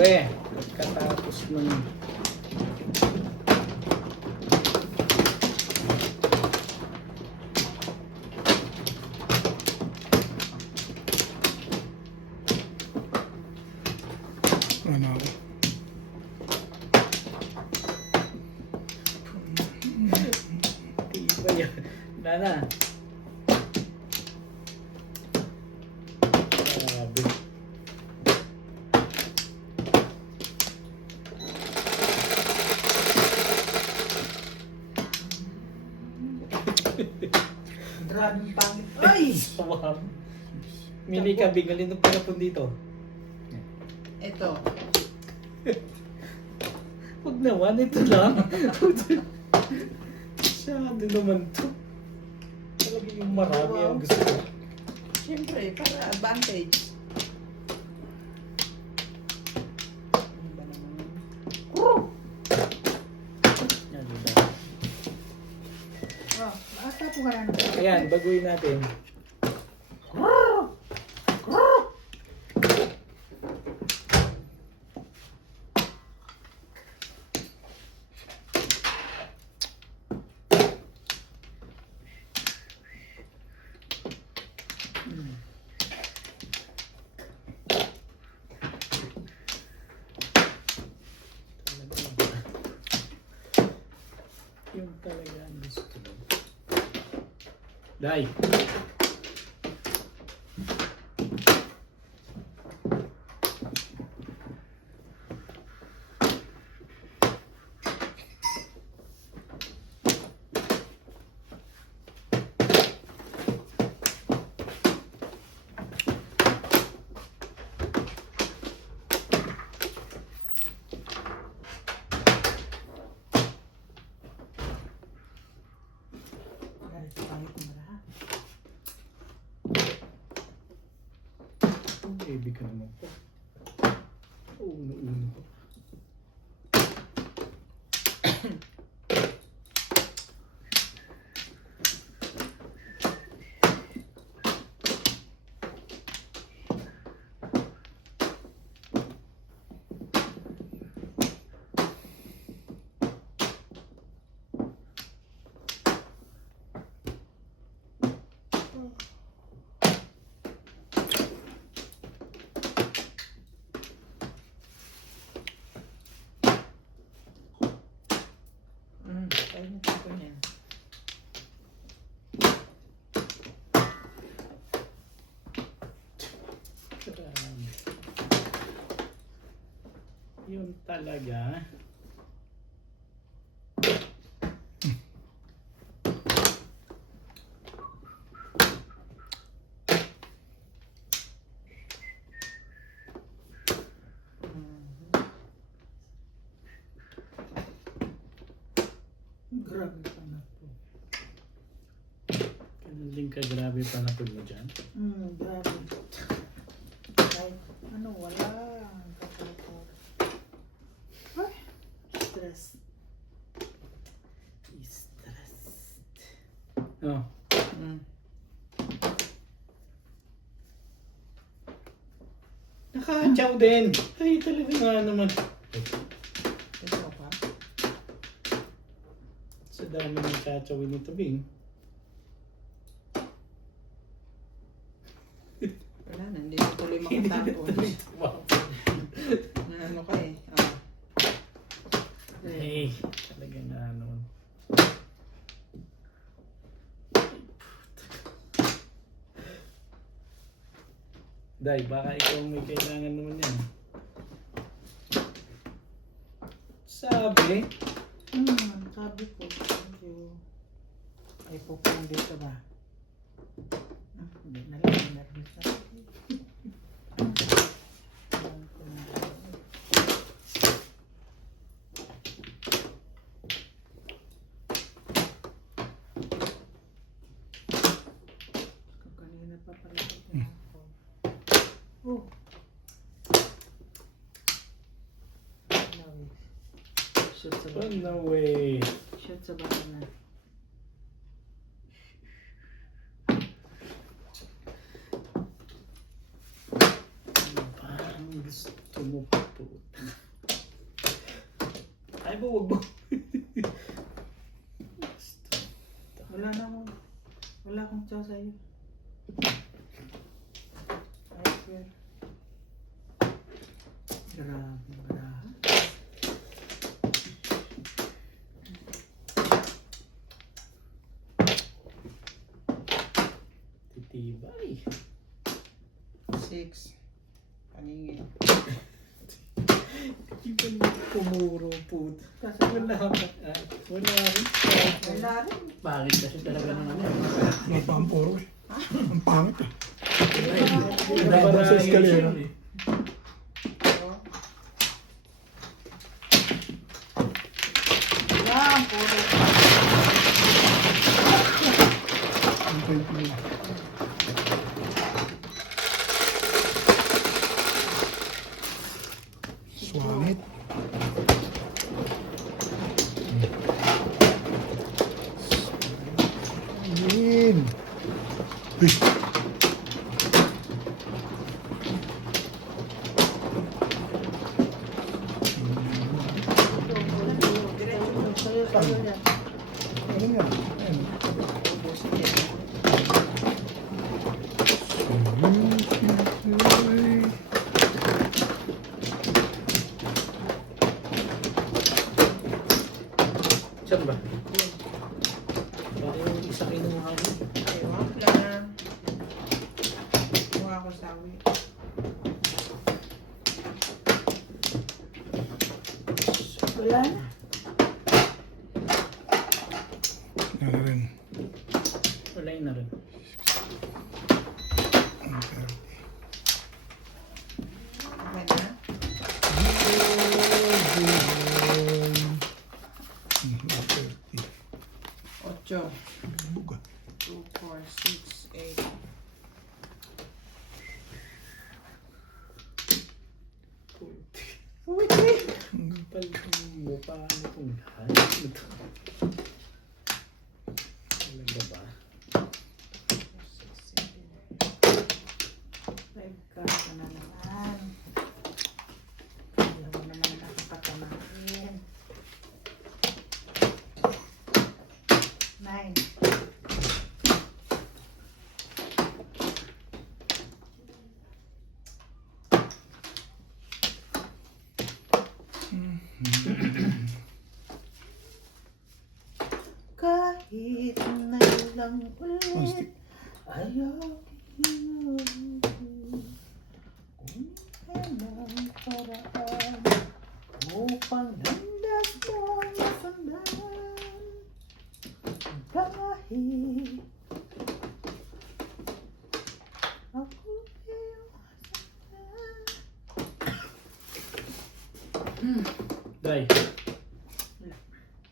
Pre, katapos ng ano? Iba yan. Nana. Grabe. Grabe yung pangit. Ay! Wow. Mili ka, Bing. Alin ang pinapon dito? Ito. Huwag naman, ito lang. Masyado naman to. Talaga yung marami ang gusto ko. Siyempre, para advantage. Ano ba naman? Yan, diba? Oh, basta po ka lang. Ayan, baguhin natin. Yung talaga ang gusto ko. Dai. Kahit pangit mo lahat. Baby ka naman po. Oo, nauuna po. Kaya mo ko niyan. Yun talaga. Grabe pa na po. Ganun din ka-grabe pa na mo dyan. Grabe. Kahit ano, wala. Kakapot. Ay, stress. Stressed. Oh. Naka-chow din. Ay, talaga nga naman. Ito pa. Sa dami ng chachawin nito, Bing. Wala na, hindi na tuloy makatapos. Wow. Ano ka eh. Oh. Hey, talaga nga naman. Day, baka ikaw may kailangan naman yan. Sabi? Sabi ko. Thank you. Ay, pupunong dito ba? Hindi na lang. Nervous na. Kanina pa pala ako. Oh. Shoot sa Oh, baba. no way. Shoot sa baba na. Parang gusto mo po. mo, wag mo. Wala na ako. Wala akong tsaw sa'yo. I swear. Grabe, baraha. Titibay. 6. Paningin. Iba na pumuro po. Kasi Wala rin. wala rin. Bakit kasi talaga naman yan? May pampuro eh. Ang pangit eh. Iba ba Sa eskalera. eh? Yan, puro. Ang pangit nila. Swangit. Ayun. Uy. Sa'yo, sa'yo yan. Ano nga? Ayun. Ubusin yan. Uy. Saan ba? Baka yung isa kinuha mo. Ay, wag lang. Kuha ko sawi. Wala na. Ano rin? Wala na rin. Ang pangit. Okay na. Ocho. Buga. 2, 4, 6, 8. Wait, wait. Ang kapal ng mukha mo kung lahat. Ito. Talaga ba? 5 ka na naman. Alam mo naman nakapatamain. 9. Kahit na lang ulit Plastic. ayaw kung kailang paraan upang landas mo masundan kahit ako Day.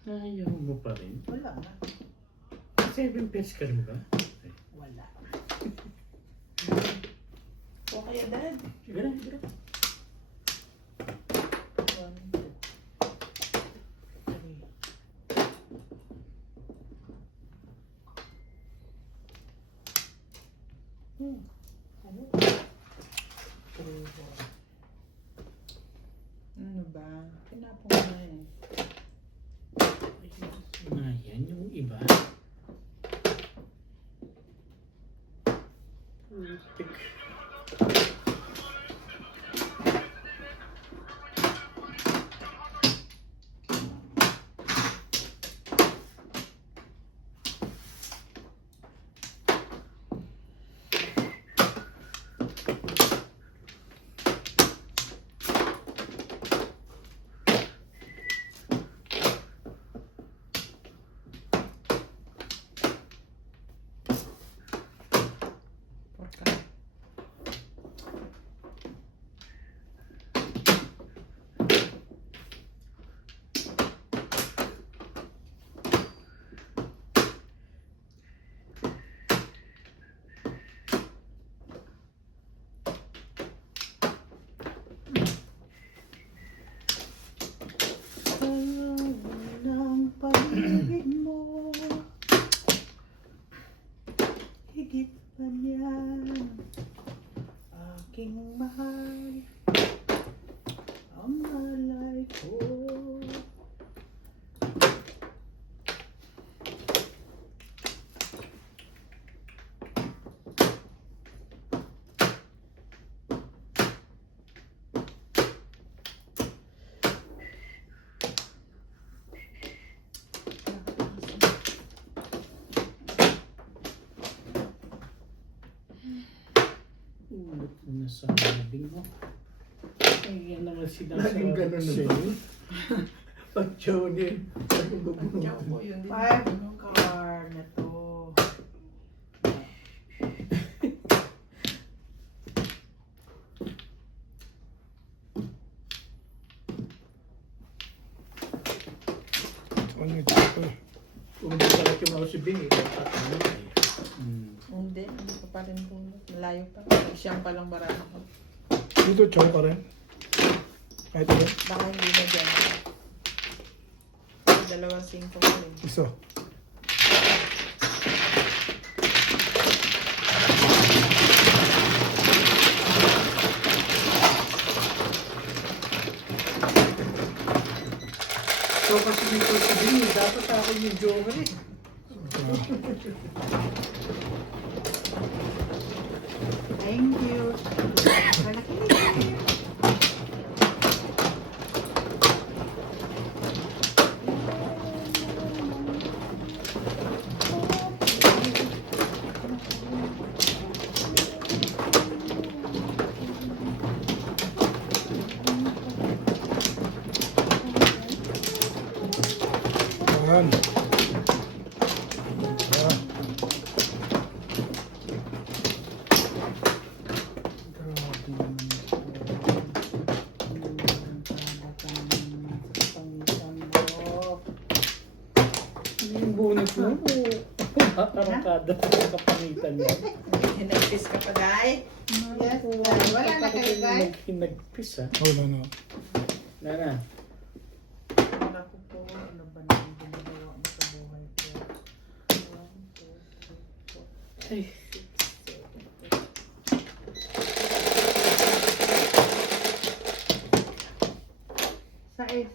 Ayaw mo pa rin. wala na 7 pairs ka rin ba? wala o kaya dad Sige na, sige na. 1, 2, 3 ano? 3, 4 ano ba? Pinapong na yan Ayan yung iba. Putik. Porka. Nasabi mo. Ay, yan naman Laging sinasabi ganun ko na sa'yo. Pag Johnny, laging Diyan po bubunutin. yun. 5 card na to. Ano yung joker? Kung hindi pala tumaw si Bing, dapat ano eh. Hindi pa pa rin po. Malayo pa. Siyam pa lang marami ko. Dito, joker rin. Kahit ito. Baka hindi na dyan. Dalawang 5 ko rin. Isa. So kasi nito si Bing, dapat ako yung joker eh. Thank you. Malaki. Yan. Yan. Yung bonus mo. Arangkada pa sa kapangitan mo. Hinagpis ka pa, Day. Yes, Day. Wala na kayo, Day. Hinagpis ha. Oh, no. Nana. Wala ko po. Ano ba na yung ginagawa mo sa buhay ko? 1, 2, 3, 4, Ay. 6, 7.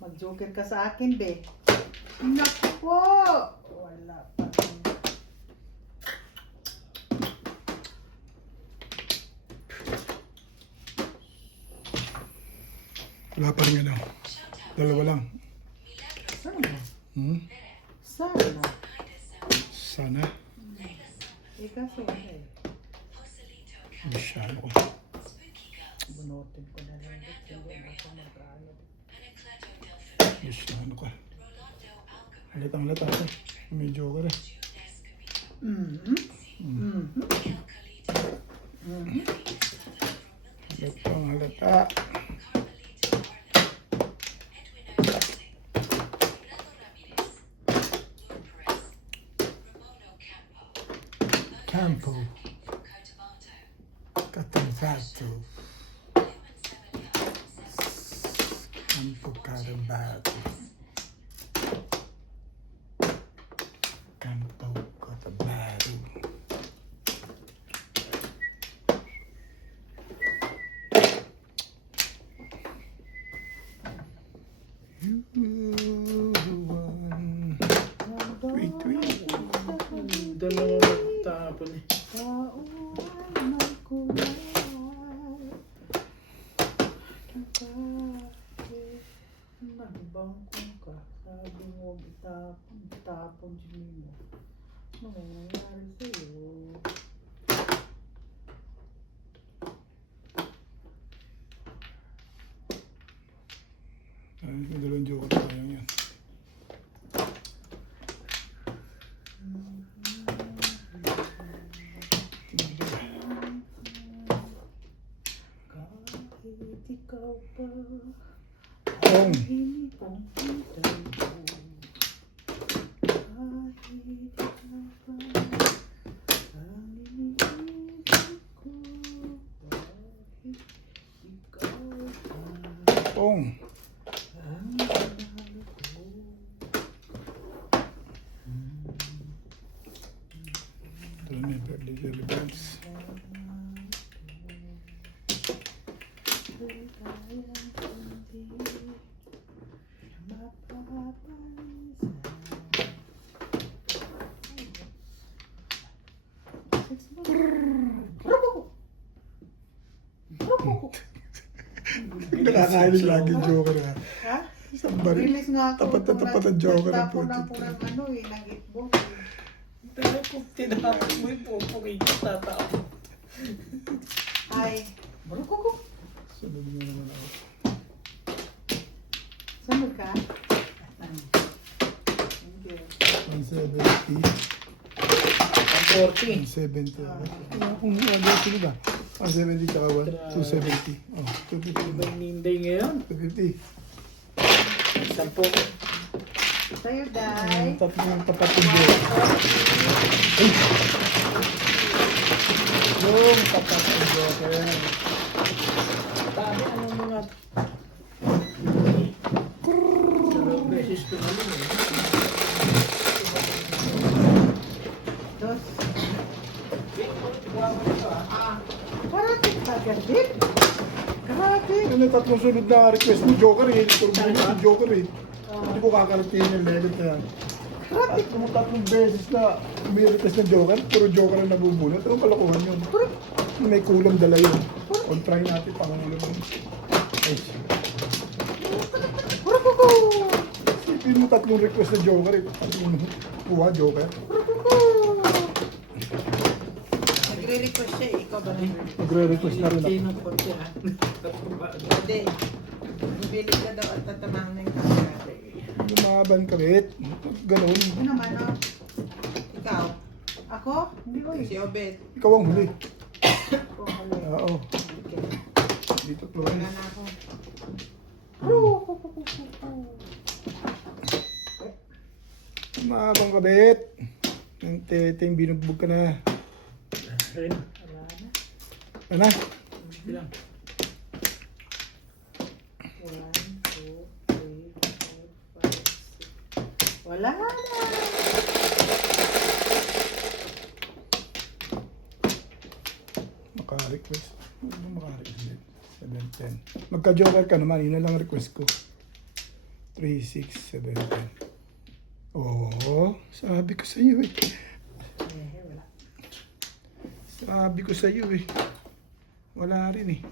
Mag-joker ka sa akin, be. Naku po! Wala pa rin. Wala pa rin ano. Dalawa lang. Sana. Hmm? Sana. Sana. Kaso wala eh. Masyado ko. Bunutin ko na lang. Hindi ako mag-ano. Masyado ko. Halatang-halata ko. May joker eh. Halatang-halata. Campo. Catanzato. Campo Carabato. Campo Carabato. You won. Tweet. Dalawa magtapon eh. Nagbangkong ka. Sabi mo, huwag itapon si Mimo. Ano may nangyari sa'yo? Ay, may dalawang joker tayo yan. Kahit ikaw pa, Ong. hindi kong hintay ko. Kahit ikaw pa, ang iniisip ko. Kahit ikaw pa, Ong. ang mahal ko. Ito na yung Beverly Hills Bands. Nakakahilig lagi yung joker ha. Ha? Isang baril. Release nga ako. Tapat na tapat ang joker ang Tapon puti. ako ng ano eh, ng itbog. Pero kung tinapos mo yung pupukay ka, tatapos. Ay. Barukukuk. Sunod mo naman ako. Sunod ka? Thank you. 170. 40. 170. Kung ano ba? 170 tsaka 270. Oh, 250. Iba yung ninday ngayon. 250. 10. Sa'yo, Day. Tatlong kapatid ko. Yung kapatid ko. Kaya, sabi, ano mga... Dalawang beses tumalun eh. Dos. Parating ka, Garbit. Grabe. Ano tatlong sunod na request mo? Joker eh. Turbo mo si Joker eh. Hindi ko kakarating yung level na yan. Tatlong beses na may request na Joker, puro Joker ang nabubunot. Anong kalokohan yun? May kulang dala yun. O try natin pangulo yun. Ay, Barukukuk. isipin mo tatlong request na Joker eh. Tatlong kuha Joker. Nagre-request siya eh. Ikaw ba na? Magre-request na rin ako. Sinong kotse ha? Hindi. Bibili ka daw at tatamang na yung kamera. Lumaban ka rin. Ganun. Ano naman, no? Ikaw? Ako? Hindi ko Si Obet. Ikaw ang huli. Ako, huli. Oo. Dito to. Wala na ako. Lumabang ka bet. Ang teteng binugbog ka na. Rin. Wala na. Ano na? Hindi lang. 1, 2, 3, 4, 5, 6. Wala na. Maka-request. Ano maka-request? 710. Magka-joker ka naman. Yun na lang request ko. 3, 6, 7, 10. Oo. Sabi ko sa iyo eh. Wala. Sabi ko sa iyo eh. Wala rin eh.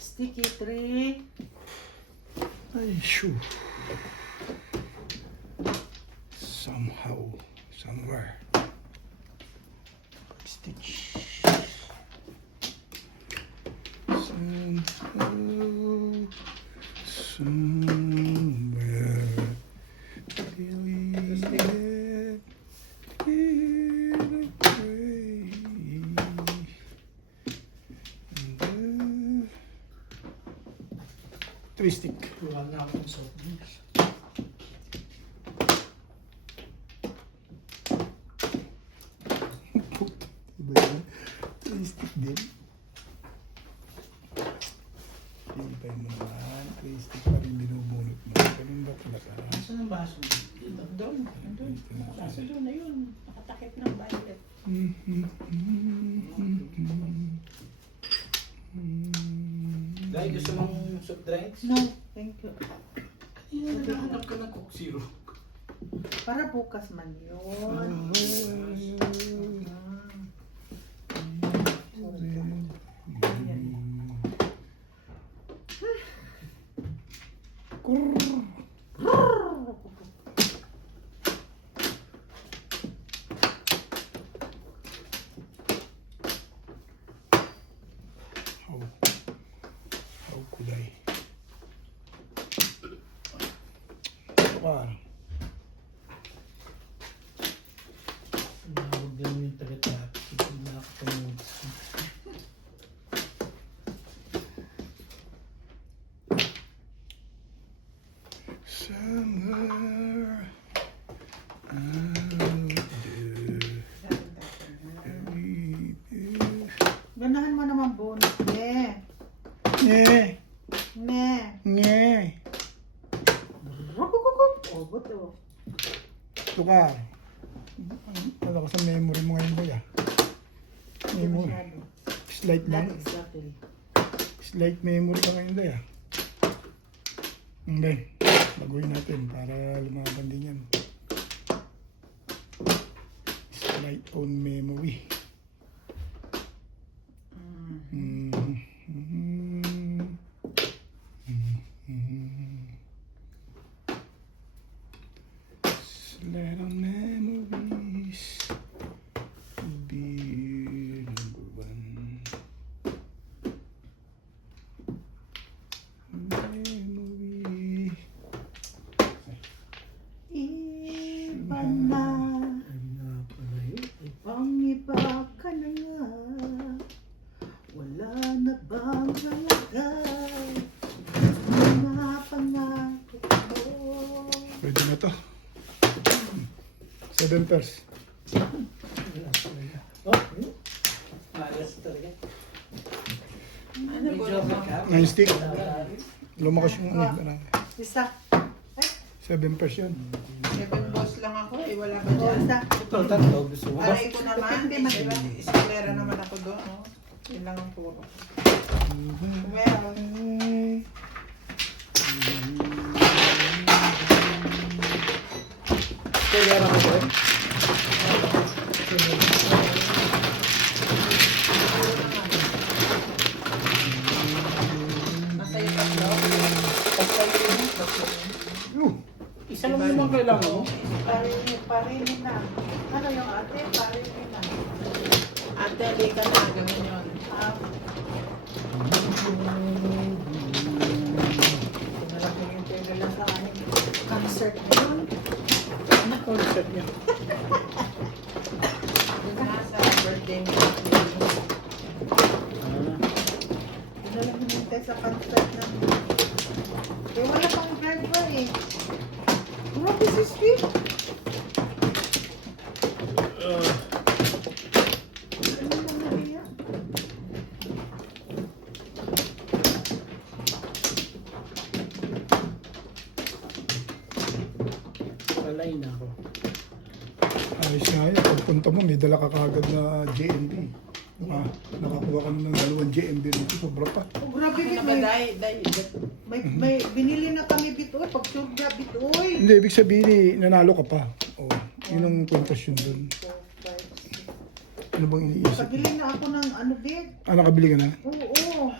Sticky 3. Ay, shoo. Somehow, somewhere. Stitch. Somehow, somewhere. Feeling it in a way. Twistic. Wala na akong soft drinks. Iba yun. Twistic din. Iba mo naman. Twistic pa rin binubunot mo. Ganun ba talaga? Saan ang baso? Dito. Doon. Doon. Kaso doon na yun. Nakatakip ng violet. Dahil gusto mong soft drinks? No, thank you. Kanina naghahanap ka ng Coke Zero. Para bukas man yun. How could I? Ito ka. Huwag ganun yung taga-tapos. Hindi na ako tumulis. Somewhere Ganahan mo naman bonus. Ne. Nye! Ne. Nye! Rukukukuk. O, buto. Ito ka. Wala ko sa memory mo ngayon ba ya? Memory. Masyado. Slight Not lang. exactly. Slight memory ka ngayon ba ya? Hindi. Baguhin natin para lumaban din yan. Slight own memory. Little memories. Be number one. Memory. Iba na, ibang iba ka na nga. Wala na bang halaga? Mga pangako mo. Pwede na to. 7 pairs. Oh, malas talaga. Ano ba? 9 stick. Lumakas yung ano. Isa. 7 pairs yun. 7 boss lang ako eh, wala ba O, dyan? isa. Ito, tatlo. Gusto mo ba? Aray ko naman, diba? Eskalera naman ako doon, oh. Yun lang ang puro. Meron. Kaya lang ako eh. Masaya tatlo. Isa lang naman kailangan mo. Parin na. Ano yung ate? Parin na. Ate, halika na, gawin yun. Ito na lang yung pwede lang sa aning concert ngayon. Ano concert niya? Doon na sa birthday mo. Ito na lang hinintay sa concert na. Eh, wala pang driver eh. What is this trip? Ano na nariya? Palay na ako. Ayos nga yun. Pagpunta mo, may dala ka kagad na JMB. Nakakuha ka na ng 2 JMB rito. Sobra pa. Oh, grabe Ano din. ba, May binili na kami bitoy. Pag surga bitoy. Hindi, ibig sabihin nanalo ka pa. Oh, yun ang puntasyon dun. Ano bang iniisip? Pagili na ako ng ano bit. Nakabili ka na? Oo.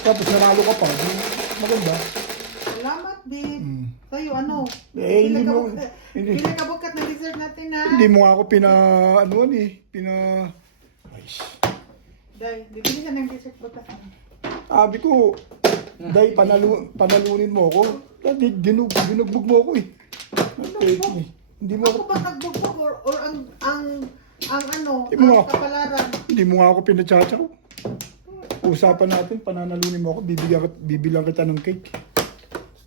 Tapos nanalo ka pa. Di, maganda. Salamat bit. Mm. Sa'yo ano? Eh, hindi mo- hindi. Pili ka bukat ng dessert natin ha. Hindi mo nga ako Ayos. Day, bibili ka ng dessert bukas. Sabi ko, Day, panalunin mo ako. Dati, binugbog mo ako eh. Hindi mo ako, Ako ba nagbugbog or ang ano, Hindi mo ang ako. kapalaran? hindi mo nga ako pinachatsaw. Usapan natin, pananalunin mo ako, bibilang kita ng cake.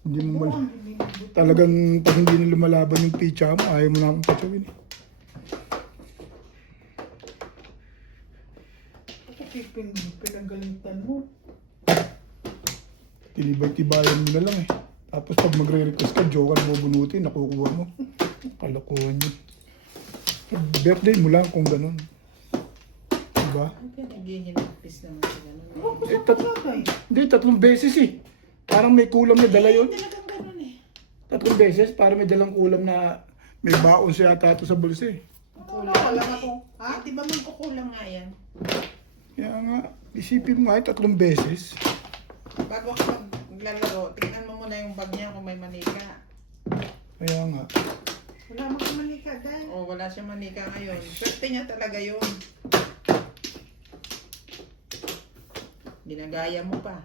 Hindi mo Oo, mal... ang bibili. Talagang pag hindi na lumalaban yung pizza mo, ayaw mo na akong patsawin eh. Ako pinanggalitan mo. Tinibay-tibayan mo na lang eh. Tapos pag magre-request ka, joker mo bunutin, nakukuha mo. Kalokohan yun. Birthday mo lang kung ganun. Diba? Ang pinag-ihinapis naman sa ganun. Oo, Eh, sa bagay. Hindi, 3 beses eh. Parang may kulam na dala yun. Talagang ganun eh. 3 beses, parang may dalang kulam na may baon siya yata ito sa bulsa eh. Wala, wala ako. Ha? Di ba magkukulang nga yan? Kaya nga, isipin mo nga 3 beses. Bago ka maglalaro, tingnan mo muna yung bag niya kung may manika. Kaya nga. Wala magkamanika, Day. O wala siyang manika ngayon. Swerte niya talaga yun. Ginagaya mo pa.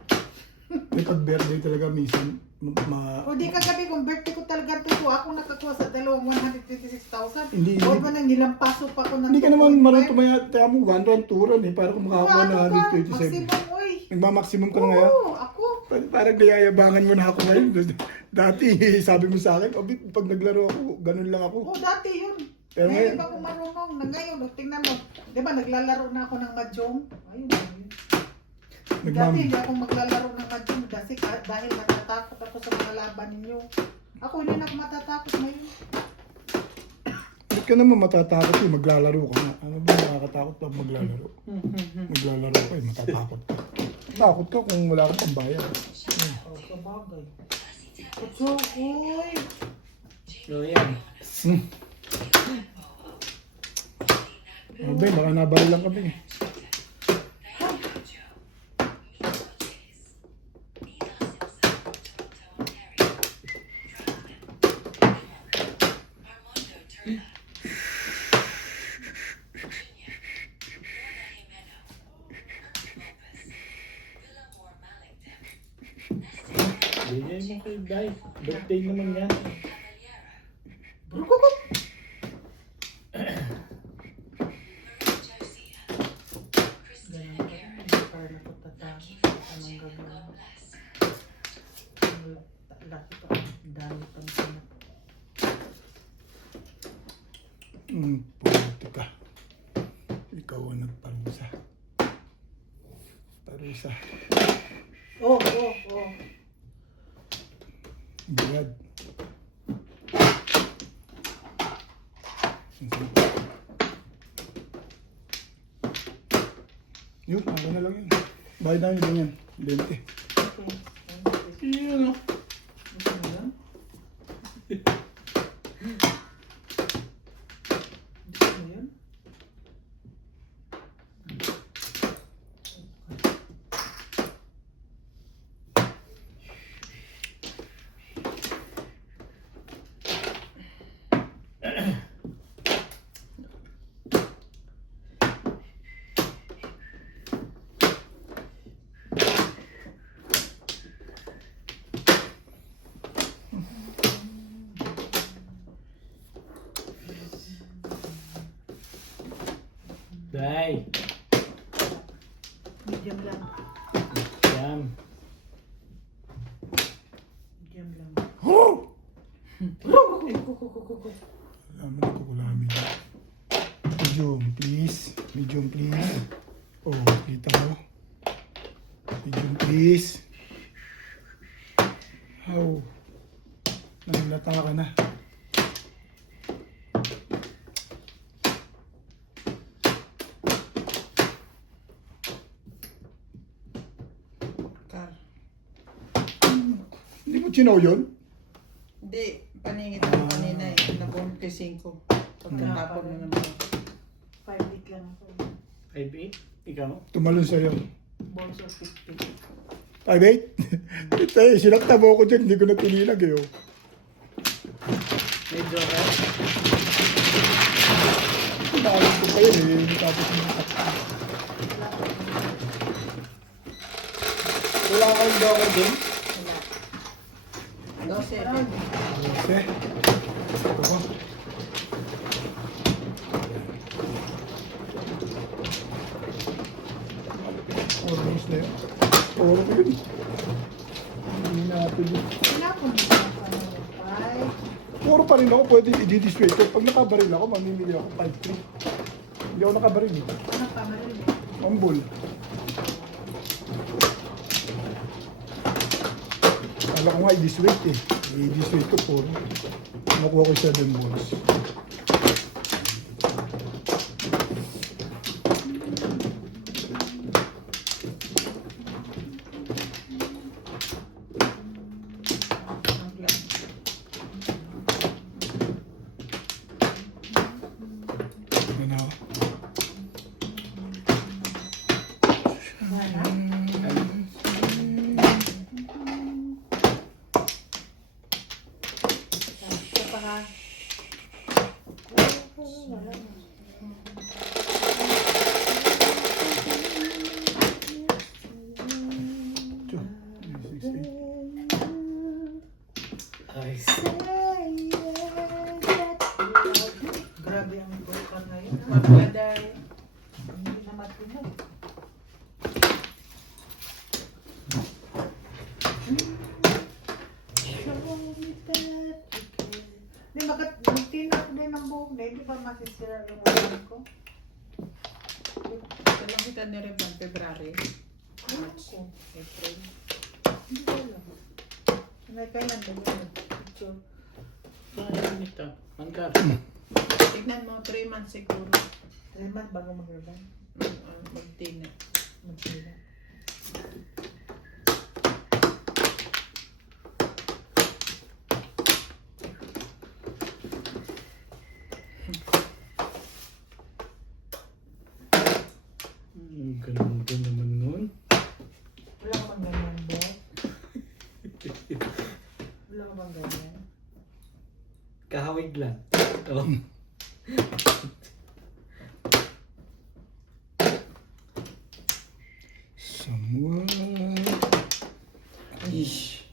May pag-birthday talaga minsan, O di kagabi kung birthday ko talaga ito, ako nakakuha sa dalawang 126,000. Hindi, O hindi. ba nang nilampaso pa ako ng Hindi ka naman 2.5? marunong tumaya, kaya mo 1 round, 2 round eh, para kung makakuha Ano na ka? 127. Maximum, oy. Nagma-maximum ka na ngayon? Oo, ako. Parang nayayabangan mo na ako ngayon. Dati, sabi mo sa akin, pag naglaro ako, ganun lang ako. O dati yun. Pero Ngayon ngayon, ba ako marunong? Na ngayon, o, tingnan mo. Di ba naglalaro na ako ng mahjong? Ayun, ayun. Dati hindi ako maglalaro ng mahjong kasi dahil natatakot ako sa mga laban ninyo. Ako hindi na ako matatakot ngayon. Ba't ka naman matatakot eh, maglalaro ka na. Ano ba nakakatakot pag maglalaro? Maglalaro ka eh, matatakot ka. Takot ka kung wala kang pambayad. O, sabagay. Oy! So yan. Ano ba, baka nabali lang kami eh. Bigay mo kay Day. Birthday naman yan. Burukukuk! Ganun ba? Hindi pa rin ako tatapos. Anong gagawin? Laki pa. Dami pang sinap. Puti ka. Ikaw ang nagparusa. Parusa. Oh. Biyad. Yun, ako na lang yun. Bayad namin ganyan. 20. Yun o. Gusto mo yan? Gusto mo yan? Day. Medium lang. Yan. Medium lang. Alam mo na kukulamin. Medium, please. Medium, please. Oh, kita mo. Medium, please. How? Nanglata ka na. Kar. Hindi mo chinaw yun? Hindi, paningit ako kanina eh. Nabunod kay 5. Pagkatapon mo naman. 5-8 lang ako. 5'8"? Ikaw? Tumalon sa'yo. Balls of 50. 5'8"? Ito eh, sinakta mo ako dyan. Hindi ko na tinilag eh. Oh. Medyo ka? Tinalag ko pa yun eh. Tapos nakakata. Wala kang joker din? Wala. 12. Kasi, ito ko. Orange na yun. Orange ko yun. Hindi natin yun. Tinapon mo lang pa ng 5. Puro pa rin ako pwede i-display ko. Pag nakabaril ako, mamimili ako 5-3. Hindi ako nakabaril eh. Ano pa marin eh? Mambol. Kala ko nga i-disweight eh. I-disweight ko puro. Nakuha ko 7 balls. Ano? Ito pa ka. Ito. 6, 8. Ayos. Grabe ang joker ngayon. Magpaday. Hindi na matino. Hindi, magtino ako din ng buhok na. Hindi ba masisira yung buhok ko? Kailan kita nireban? February? March? April? Hindi ko alam. Kailan ba yun? Picture. Ano ito? Mangkar. Tignan mo, 3 months siguro. 3 months bago mag-reban. Magtina. Magtino. Ganda naman nun. Wala ka bang ganyan, boss? Wala ka bang ganyan? Kahawig lang. Oh. Someone. Ish.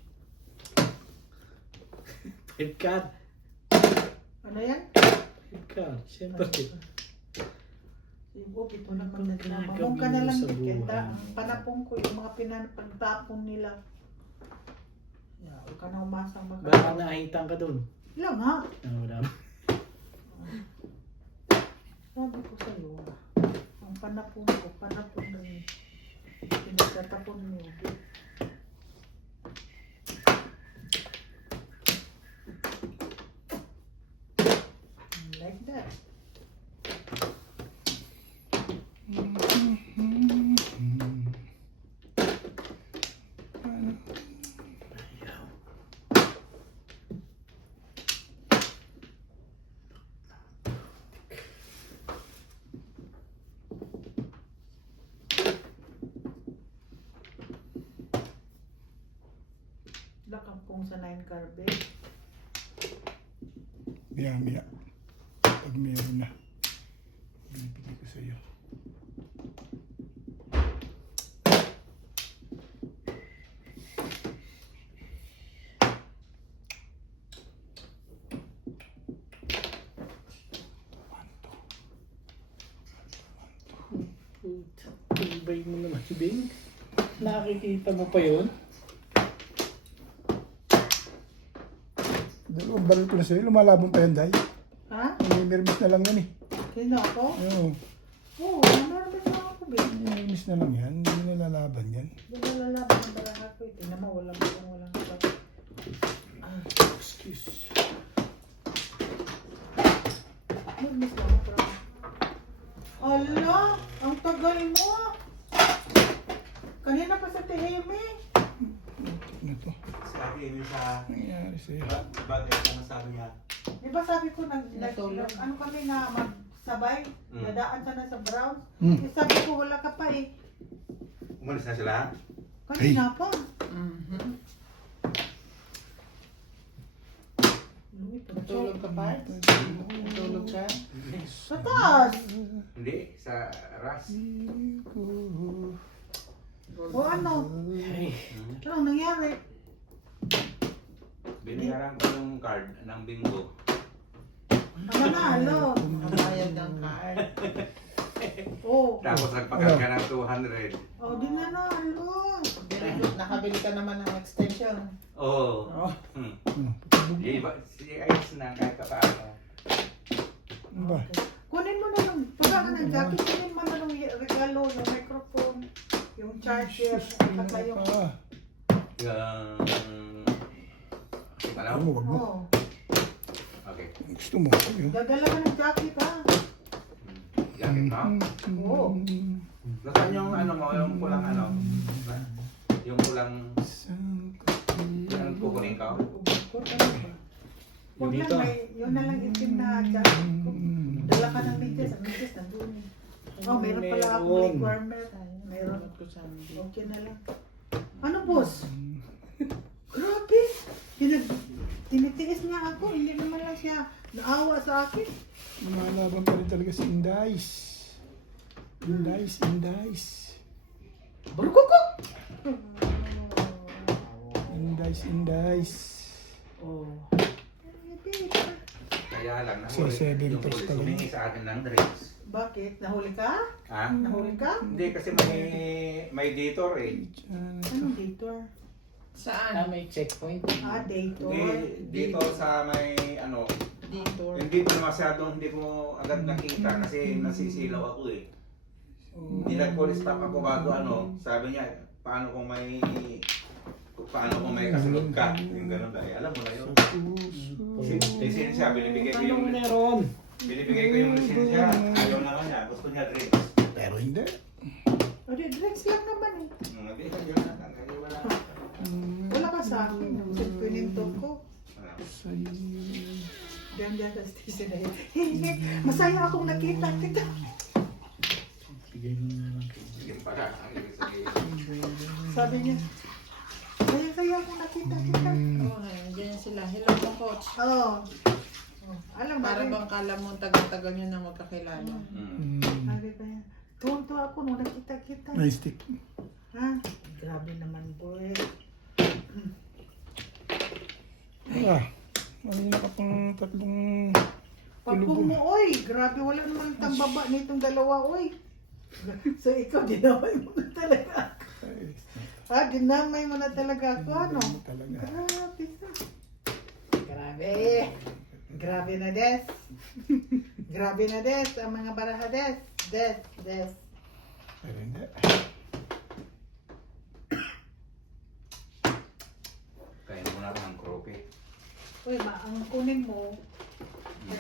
Red card. Ano yan? Red card. Siyempre. Ibo, ito naman na Gagawin mamong ka na lang mo sa dikit. buhay. Ang panapong ko, yung mga pinapagtapon nila. Yeah, huwag ka na umasang Baka naahitan ka dun. Ilang nga. Wala. Sabi ko sa'yo, ang panapon ko, panapon rin. Pinagtatapon mo. Like that. Lakampong sa 9 carbe. Maya. Pag meron na. Bibigay ko sa'yo. Tibay mo naman, Bing. Nakikita mo pa yun? Dalawang baril ko na sa'yo. Lumalabang pa yan, Day. Ha? Namimirmis na lang yan eh. Sino ako? Oo. Oo, meron na ako, babe. Namimirmis na lang yan. Hindi na lalaban yan. Hindi na lalaban ang baraha ko. Tingnan mo, walang kapag. Excuse. Mag-miss lang ako, bro. Ala, ang tagal mo. Kanina pa sa Teheme. Ano to? Sabi niya sa... Ano nangyari sa'yo? Bakit ano sabi niya? Di ba sabi ko, Natulog. ano kami na magsabay? Mm. Nadaan sana sa Browns. Hmm. Eh, sabi ko, wala ka pa eh. Umalis na sila? Kanina pa. Mhm. Tulog Natulog ka pa? Natulog ka? Sa taas. Hindi, sa Ras. O ano? Ay, Anong nangyari? Binayaran ko yung card ng bingo. Ang manalo. Nabayad ng card. Oh. Tapos nagpagal ka ng 200. Oh, di nanalo. Nakabili ka naman ng extension. Oo. Oh. Di ba? Si Ice na kahit pa paano. Ano ba? Kunin mo na yung, pagka ka ng jacket, kunin mo na yung regalo, yung microphone, yung charger, saka yung, Ah, Yung... Ano? ano, wag mo. oh. Okay. Gusto mo. Yun. Dadala ka ng jacket, ha? Jacket mo? Oo. Nasaan yung ano mo? Yung pulang ano? Yung pulang... Yung kukunin ka? Huwag lang, Dito. yun na lang itim na jacket ko. Dala ka ng medyas, ang medyas nandun eh. Oh, meron pala akong Meron. requirement. Meron. Ko sa amin. Okay na lang. Ano, boss? Grabe! Tinitiis niya ako, hindi naman lang siya naawa sa akin. Lumalaban pa rin talaga si Indice. Indice. Barukoko! Indice. Oh. Kaya lang, So, nahuli. 7 Yung pesos pulis talaga. humingi sa akin ng drinks. Bakit? Nahuli ka? Ha? Nahuli ka? Hindi, kasi may detour eh. Anong dator? Saan? may checkpoint. Ah, dator. Hindi, dito sa may ano, Dito. hindi ko masyadong, hindi ko agad nakita kasi nasisilaw ako eh. Nag-police stop ako bago ano, sabi niya, paano kung may kasunod ka, yung ganun dahil. Alam mo na yun. Lisensya, binibigay ko yung lisensya. Ayaw naman niya, gusto niya drinks. Pero hindi. O, di, drinks lang naman eh. Hindi, yun na, kaya wala. Wala ka sa akin. Kasi pinintog ko. Wala. Diyan sa station na yun. Hey, masaya akong nakita kita. Bigay mo na lang. Sige pala, ang ibig sabihin. Sabi niya, saya akong nakita kita. Oo, ganyan sila. Hello po, coach. Oo. Oh, alam mo, Para bang kala mo tagal-tagal nyo na magkakilala. sabi pa yan. Tuwan-tuwa ako nung nakita kita. May stick. Ha? Grabe naman po eh. Ah, Kanina ka pang tatlong Pagpong mo, oy. Grabe, wala naman tambaba nitong dalawa, oy. So, ikaw, dinamay mo na talaga. Dinamay mo na talaga ako, ano? Talaga. Grabe ka. Grabe. Grabe na, Des. Grabe na, Des. Ang mga baraha, Des. Des. Pero hindi. Kaya mo na ng krope. Uy, ang kunin mo,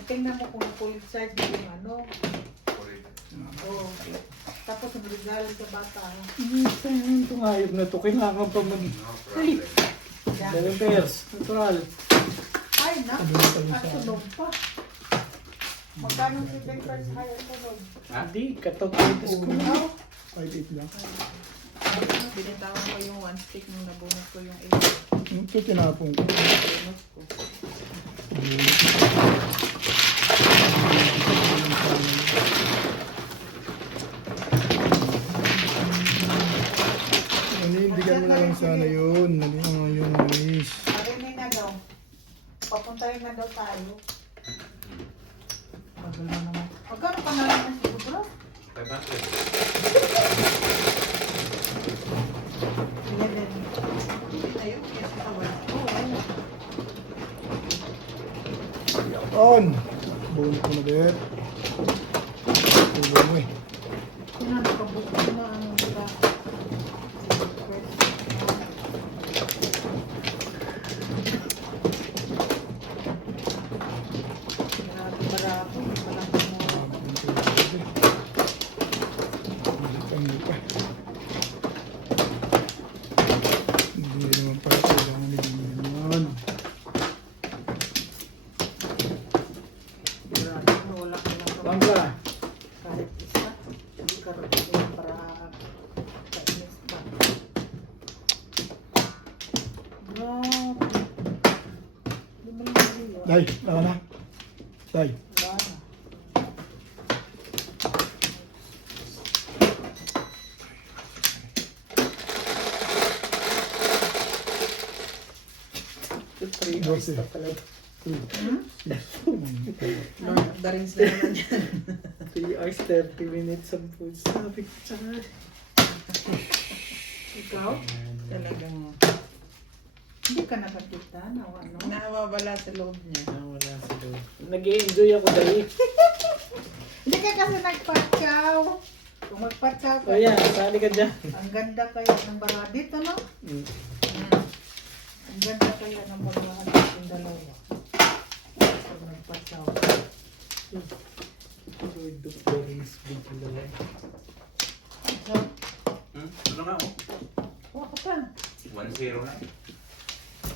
tingnan mo kung full size yung ano. Oo. Tapos ang regalo sa bata. Itong hayop na to, kailangan pa mag... No problem. 7 pairs, natural. Ay, na. Ang tunog pa. Magkano si Bakers High ang tunog? Hindi, katotodis ko na. 5-8 lang. Binitawan ko yung one stick nung nabunot ko yung Ito tinapong ko. bonus ko. Nanindigan mo na lang sana yun. Nalingan nga yung mais. Marinig na daw. Papuntahin na daw tayo. Bagal na naman. Magkano pa na lang ang siguro? 500. 11. Hindi na yun, kasi sa one. On! Bunot ko na din. Tulo mo eh. Nakabukod na ang iba. Grabe marami. Malaki mo. Hindi pa. Hindi naman pala kailangan nilihan yan. Grabe na wala ka lang. Bangga. Kahit isa. Hindi ka rin para kainis pa. Grabe. Hindi mo lang naliwa. Day, tama na. Day. Wala na. Ito 3 hours na talaga. Daring sila naman yan. 3 hours, 30 minutes ang food. Sabi ko, tsaka. Ikaw? Talagang Hindi ka nakakita na ano? nawawala sa loob niya. Wala sa loob. Nag-i-enjoy ako dahil. Hindi ka kasi nagpatsaw. Kung magpatsaw ka, O yan, sali ka dyan. ang ganda kaya ng baraha dito, no? Mm. Ang ganda kaya ng baraha ng dalawa. Kung nagpatsaw. Lord of the Rings, bigla lang. So, Ano nga oh? huwag ka pa. 1-0 na.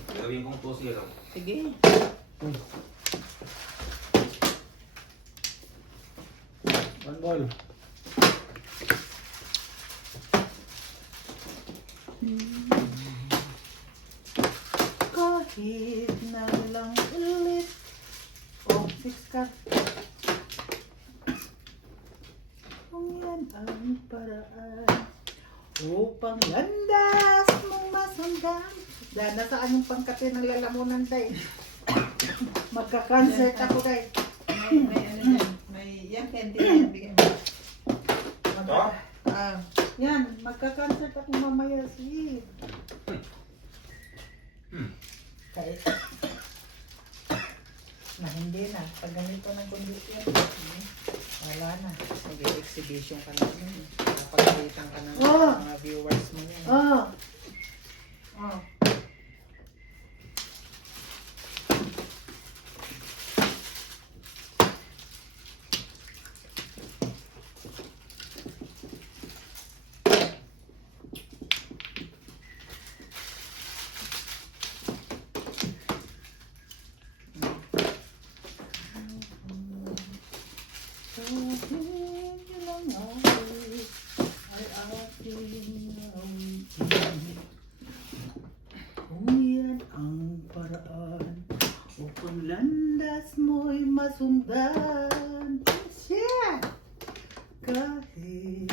Gagawin kong 2-0. Sige. One ball. Kahit na lang ulit. Oh, 6 ka. Kung yan ang paraan upang landas mong masundan. Dahil nasaan yung pangkate ng lalamunan, day? Magka-concert ako, day. May ano yan. May yan, candy na yan. Bigyan mo. Ito? Ah, Yan, magka-concert ako mamaya, sige. Kahit na hindi na, pag ganito ng kondisyon, wala na. mag-exhibition ka na yun. Kapag-alitan ka na ng Oh. mga viewers mo yan. Oh. Oh. Kung yan ang paraan upang landas mo'y masundan. Siya! Kahit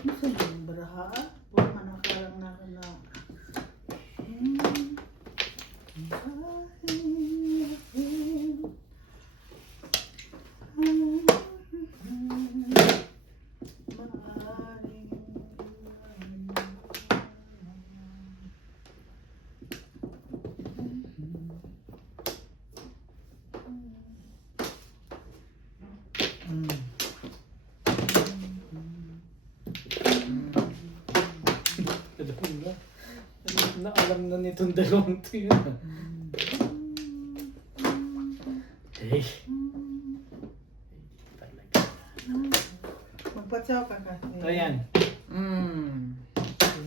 ano sa yung baraha? Huwag manakarang na. Kahit alam na nitong dalawang to yun. Hey. Talaga. Magpatsaw ka ka. Ayan.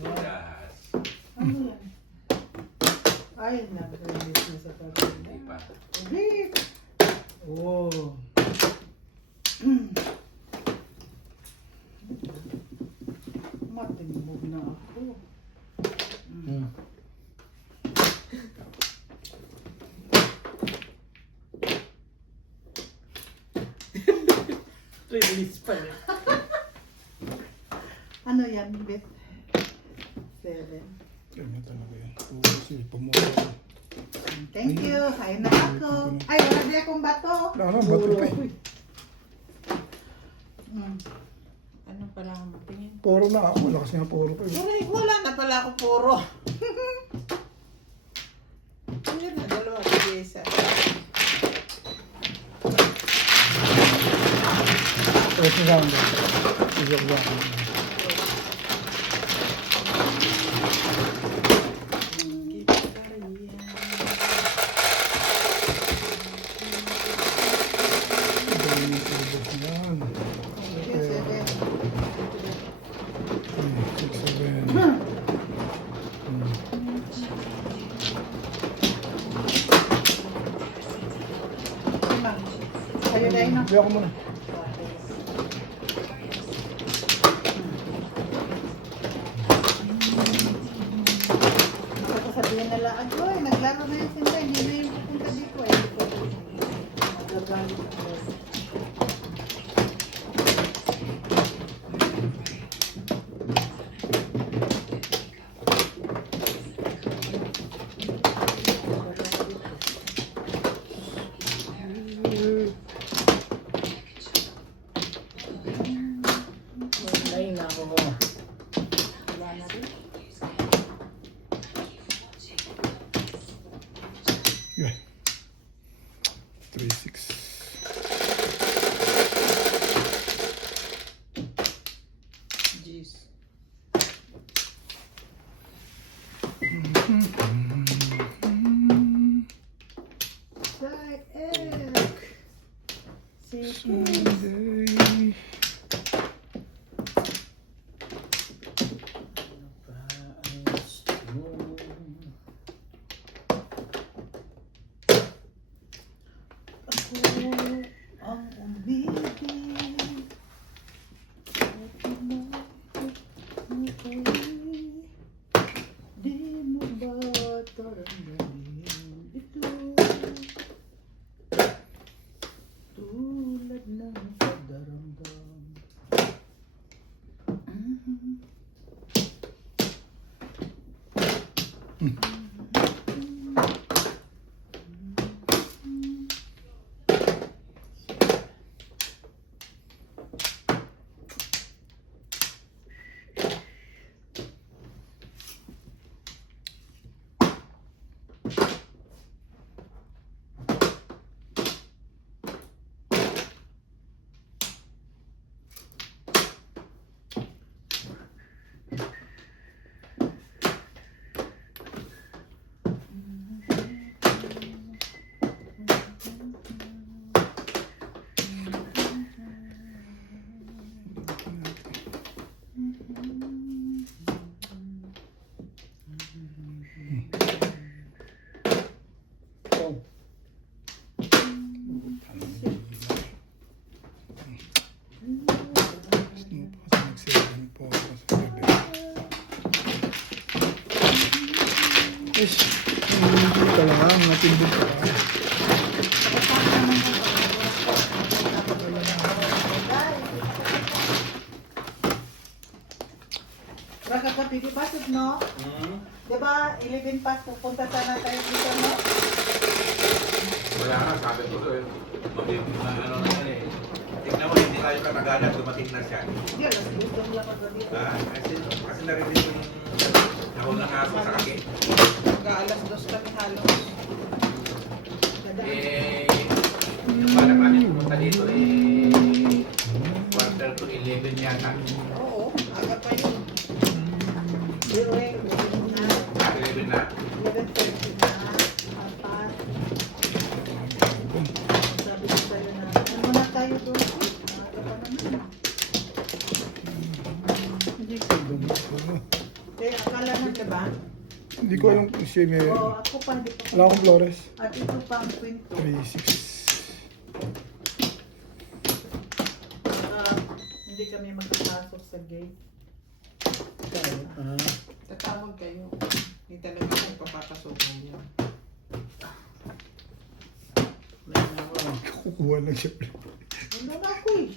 Yes. Ano yan? Ay, nakalinis na sa pagkakas. Hindi pa. Ulit! Oh. Matimbog na ako. Hmm. Release pa rin. Ano yan, Bet? 7. Ganyan talaga yan. Oo, kasi pamura. Thank you. Kain na ako. Ay, wala di akong bato. Wala na, bato pa eh. Ano pala ang tingin? Poro na ako. Wala kasi nga poro pa eh. Wala na pala ako puro. Ayun na, dalawa. Sige, isa. Tapos na lang ba? Sige ba? Yan. Thank you, 7. 6, 7. Kayo na yun. Hindi ako muna. Sabihin nila, agoy, naglaro na yung sinta, hindi na yung pupunta dito. Ay, hindi ko. Magagalit ako. Ay, nako mo. Wala na rin. Yan. 3, 6. Jeez. Say, egg. Six. Sunday. Ako ang umibig at pinapatuloy. Di mo ba taramdamin ito? Tulad ng pagdaramdam. Oh. Yes, hindi ka lang, natindog ka lang. Raga ka, Titi Pasok, no? Diba, 11 pas, pupunta sana tayo dito, no? Wala nga, sabi ko eh. Ano na yan eh. Tignan mo, hindi tayo katagalan, dumating na siya. Hindi, alas gusto mo lang magbabi. Kasi narinig ko yung nahon ng aso sa kaki. Mag-aalas 2 kami halos. Eh, yung balak namin pumunta dito eh, quarter to 11 yata. Oo, aga pa yun. Pero eh, Ah, 11 na? Hindi ko alam kung siya may... Oo, ako pa, hindi pa. Wala akong Flores. At ito pa ang kwento. 3-6. Hindi kami magkapasok sa gate. Tatawag kayo. Hindi talaga kung papapasok mo yan. Kukuha lang siya. Wala na ako eh.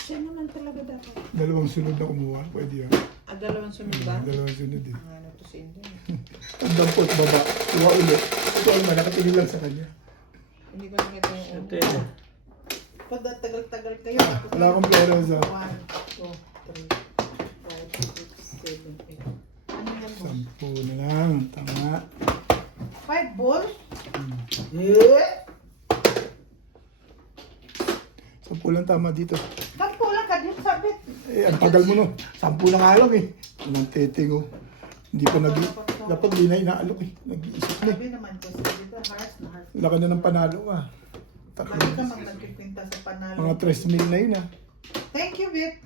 Siya naman talaga dapat. Dalawang sunod na kumuha. Pwede yan. Dalawang sunod ba? Dalawang sunod eh. Ano to si Inday? Ang dampot, baba. Kuha ulit. Ito ang nakatingin lang sa kanya. Hindi ko nakita yung Ate. Pag tagal-tagal kayo. Wala akong Flores ah. 1, 2, 3, 4, 5, 6, 7, 8. Ano yan mo? 10 na lang. Tama. 5 ball? Eh? 10 lang tama dito. Kampo lang ka din sabit. Eh, ang tagal mo no. 10 na nga lang eh. Ang teting oh. Hindi pa nag... Dapat di na inaalok eh. Nag-iisip na eh. Sabi naman ko, dito harsh na harsh. Laki na ng panalo ah. Mali ka mag nagkikwenta sa panalo. Mga 3,000 na yun ah. Thank you, Vic.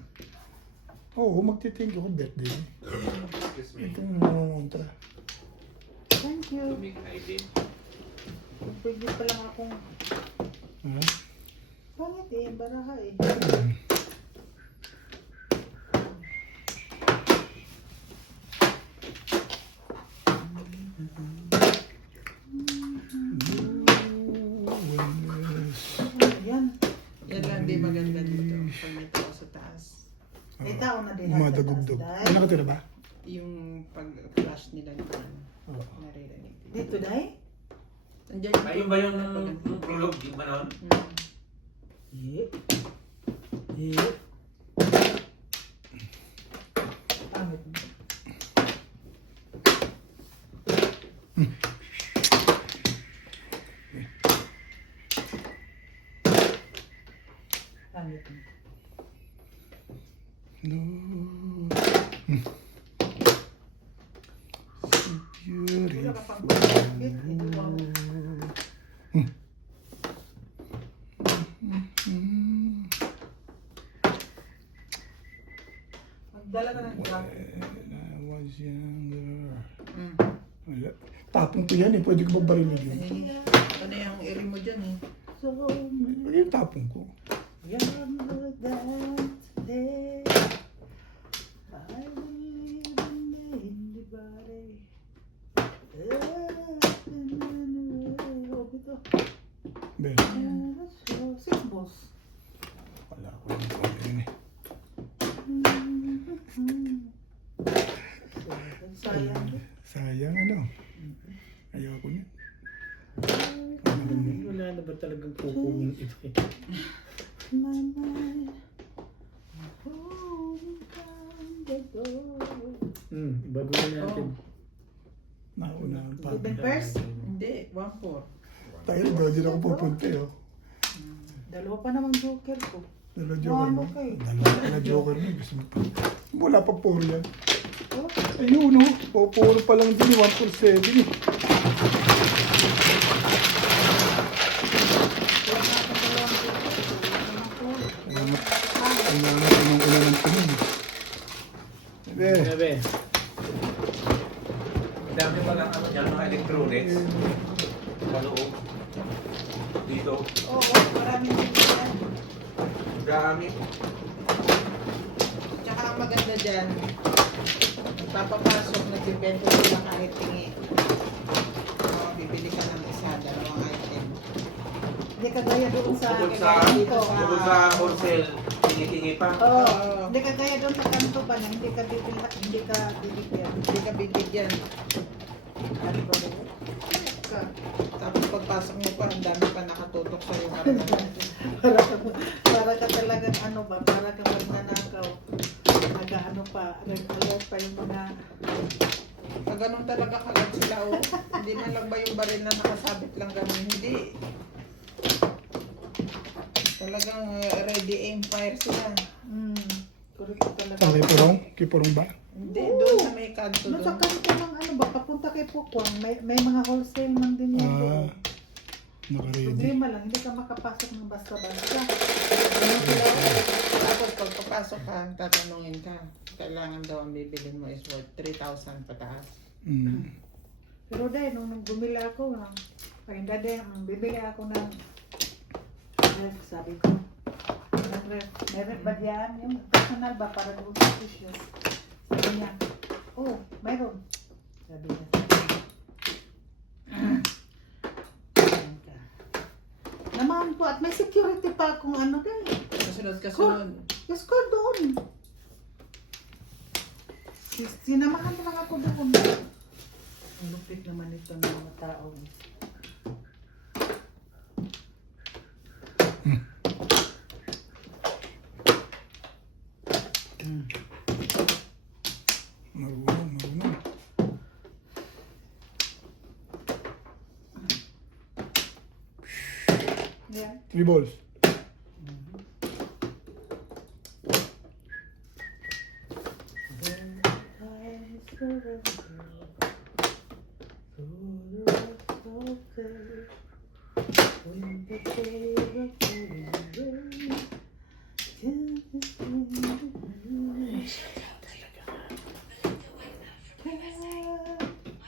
Oo, magti-thank you ko birthday. Excuse me. Ito yung nangungontra. Thank you. Pwede pa lang akong Ha? pangit eh, baraha eh. Ayan. Yan lang di maganda dito. Pag may tao sa taas. May tao na din. Umadagugdog. May nakatira ba? Yung pag-flash nila naman. Oo. Naririnig. Dito, Day? Nandiyan yung Ayun ba yung prolog? Yung ba nun? Yep. Yep. Pangit mo. Pangit mo. No. Wala ka pang pangit. Ito lang. Magdala ka ng jacket. When I was younger. Mm. Wala. Tapong ko yan eh. Pwede ko ba barilin yun? Ano yung iri mo dyan eh? So, Ano yung tapong ko? younger than today. I believe in anybody. Ben. 6 balls. Wala ko yung pwede yun eh. Sayang. Sayang ano. Ayaw ko niya. Wala na ba talagang kukunin ito eh? My mind, holding down the door. Bago na natin. Nauna ang pa. Even first, Hindi, 1-4. Tayo, bro, din ako pupunta eh. Oh. dalawa pa namang joker ko. Dalawa joker Ano mo. kayo? Dalawa na joker mo. Gusto mo pa. Wala pa 4 yan. Oh, Ayun oh. Pupuro pa lang din. 147 eh. Ang naman ng ulan ng tingin. Sabi. Sabi. Dami pa lang ano dyan, mga electronics. Sa loob. Dito. Oo, maraming yan. Dami. Tsaka ang maganda dyan, papapasok, nagbibento sila kahit tingi. Bibili ka ng isa, dalawang item. Hindi kagaya doon sa... Bukod sa wholesale, tingi-tingi pa. Oo, hindi kagaya doon sa kanto ba na hindi ka bibigyan. Hindi ka bibigyan. Ano ba rin? Tapos pagpasok mo pa, ang dami pa nakatutok sa'yo. Para ka talagang ano ba, para ka magnanakaw. Nag-ano pa, alert pa yung mga... Pag ganun talaga kalat sila, oh. Hindi man lang ba yung baril na nakasabit lang ganun? Hindi. Talagang ready aim fire sila. Correct talaga. Saan kay Purong? Kay Purong ba? Hindi, doon sa may kanto Doon sa doon. kanto ng ano ba, papunta kay Pukwang, may mga wholesale man din yan Ah, doon. naka-ready. Problema lang, hindi ka makapasok ng basta-basta. Tapos pag papasok ka, tatanungin ka. Kailangan daw ang bibilin mo is worth 3,000 pataas. Mm. Pero dahil nung bumili ako, ay dahil bibili ako ng ref, sabi ko. Ng ref. May ref ba diyan? Yung personal ba para doon sa tissue? Sabi niya, oh, mayroon. Sabi niya. Naman po, at may security pa akong ano din. Kasunod. Yes ko doon. Sinamahan lang ako doon. Ang lupit naman ito ng mga tao. Marunong. Yeah. 3 balls.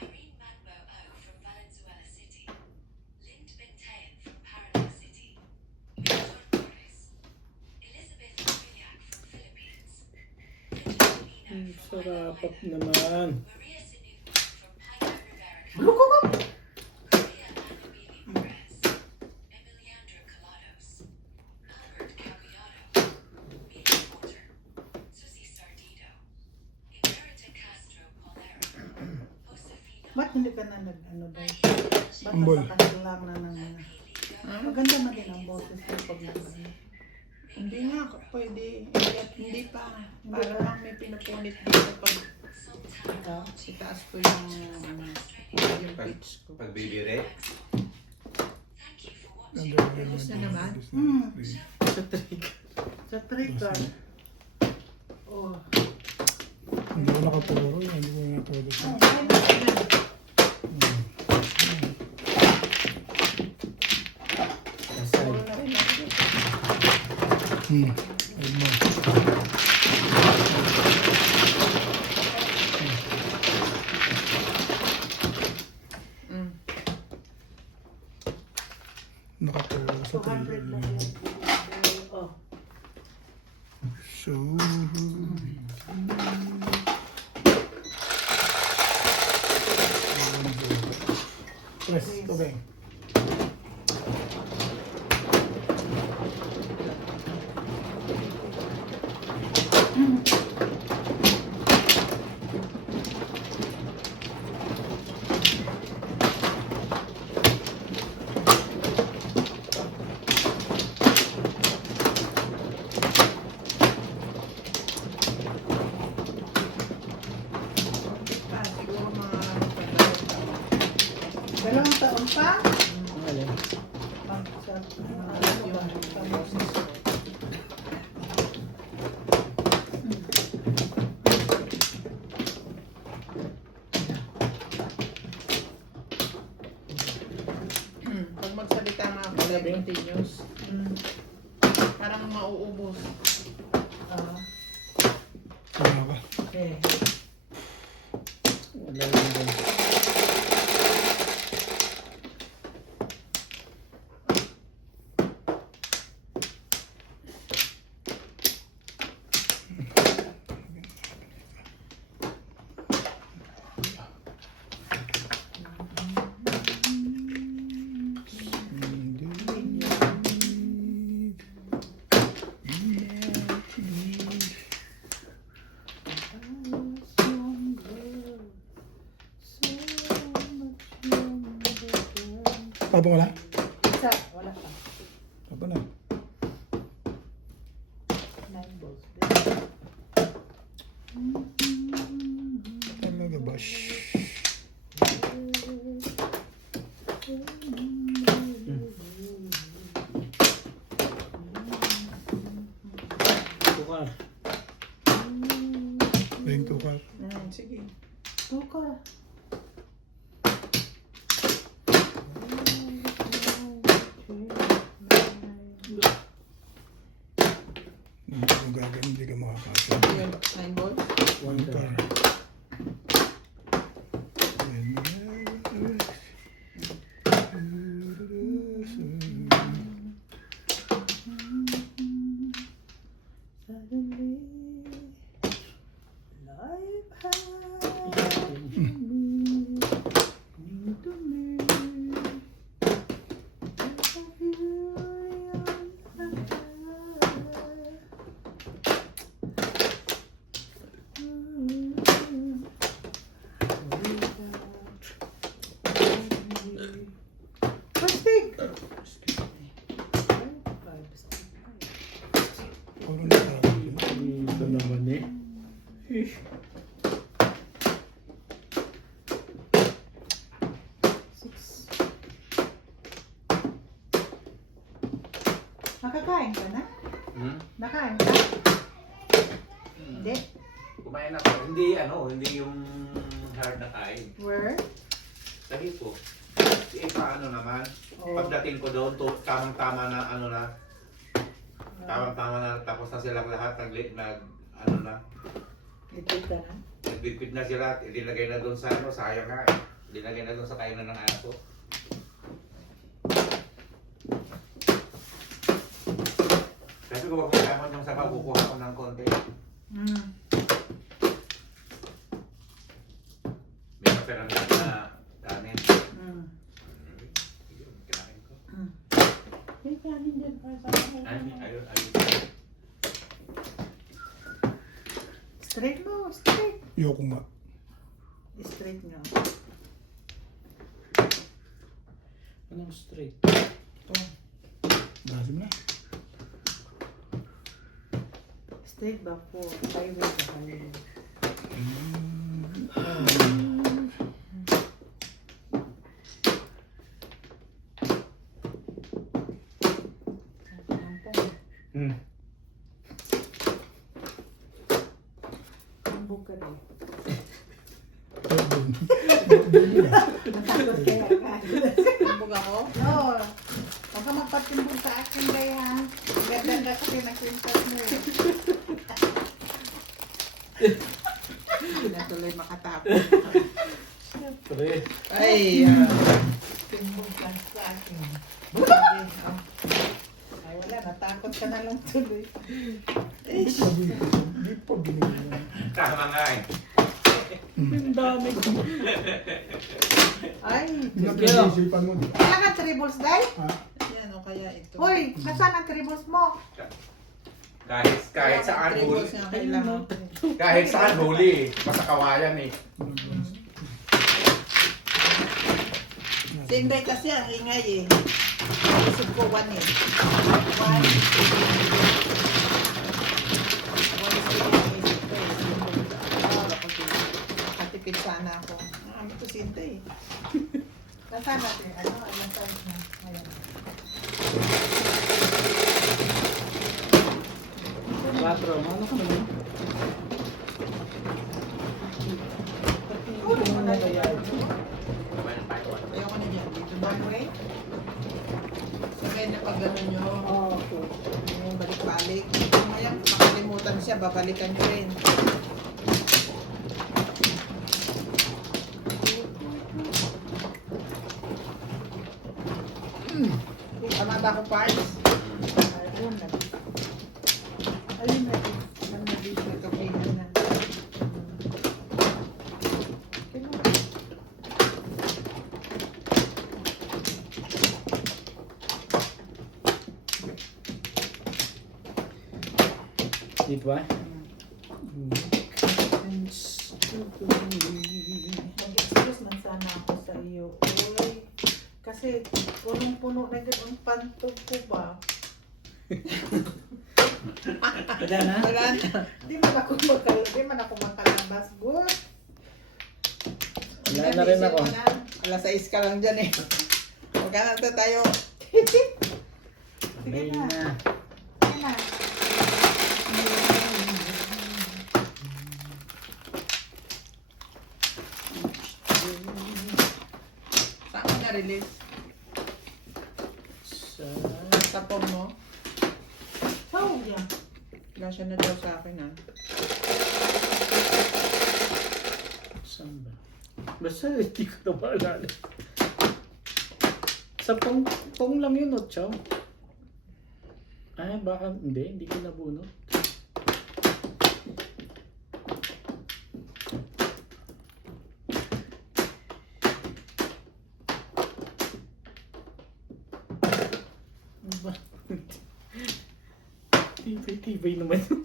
Irene Magbo O from Valenzuela City, Lind Bintayan from Paraná City, Victor Torres, Elizabeth Juliak from Philippines, Benjamin Pino from Sarap Iloilo, naman. Maria Sinuko from Pico Rivera Luko ko! Maria Anabini Perez, Emiliandra Colados, Albert Caviado, Mia Porter, Susie Sardido, Emerita Castro Polero, Josefina Ba't hindi ka na nag-ano dahil? Ba't Ambol. nasa kanilang na ng maganda man din ang boses mo pag nag-ano. Hindi nga, pwede. Hindi pa. Para lang may pinupunit dito pag itaas ko yung pitch ko. Pag bibire, Tapos na naman. Sa trigger. Oh. Hindi ko nakapuro yan. Hindi ko nakapuro siya. Asal. Ayun mo. Nakapuro sa 200 lang trigger. yan. Oh. So, press, tubig. Siguro mga Dalawang taon pa? Alin? Pag sa pag magsalita nga ako, continuous. Parang mauubos. Wala ka. Okay. Wala yun din. Tapos wala? Isa, wala pa. Tapos na. 9 balls. Talaga ba? Shhh. Tukar. Bring to car. Sige. Tuka. Nakakain ka na? Hmm? Nakain ka? Hindi. Kumain ako. Hindi yung hard na kain. Where? Sabi ko, paano naman? Oh. Pagdating ko doon, tamang-tama na tamang-tama na, tapos na silang lahat, Lipid ka na? nagbitbit na sila, ilinagay na doon sa sayang nga, ilinagay na doon sa kainan ng aso. Sabi ko, wag magamon yung sabaw, kukuha ko ng konti. Hmm. May kaperamit na kanin. Hmm. Kinain ko. Hmm. May kanin din para sa Ayun. Straight mo, straight. Yoko nga. Straight nyo. Anong straight? Lasim na. Straight ba po? Highway ba highway? Hmm. Ang buka rin. Doon. Natakot kaya ka. Bug ako? No. Huwag ka magpatimbong sa akin, Day, ha? Ganda kasi nakwintas mo eh. Hindi na tuloy makatapos. Siyempre. Ay, Timbong ka sa akin. Ay, Ay, wala. Natakot ka na lang tuloy. Sabi ko, hindi pa ginagawa. Tama nga eh. Ang dami ko. Ay. Pinag-iisipan mo, di ba? Wala ka tribbles, Day? Ha? yan o kaya ito. Hoy, nasaan ang tribbles mo? Kahit saan huli. Tribbles nga kailangan. Kahit saan huli. Basta kawayan eh. Si Inday kasi ang ingay eh. Isip ko 1 eh. 1. Nakatipid sana ako. Nakami ko si Inday eh. Nasaan natin? Ano? Ayan saan na. Ayan. Quatro. Ano ka naman? Kunin mo na yan. Ayoko na dyan. Dito ba? One way? Sakay na pag gano'n nyo. Oh, okay. Yung balik-balik. Ngayon, makalimutan siya, babalikan ko rin. Tama ba ako, Parts? Ayun na. Ayun na. Nagkapihan na. Dito ba? Mag-excuse man sana ako sa iyo. Uy, kasi punong-puno na yun ang pantog ko ba? Wala na? Wala na. Di man ako makalabas. Good. Wala na rin ako. Alas 6 ka lang dyan eh. Huwag ka na tayo. Sige May na. na. Sige na. Saan ka na-release? Sa... Sa phone mo? Oh, yeah. Flash na daw sa akin ah. Saan ba? Basta hindi ko na maalala. Sa pong lang yun, no, Chow? Ay, baka hindi ko nabunot. Ano ba? Tibay naman yun.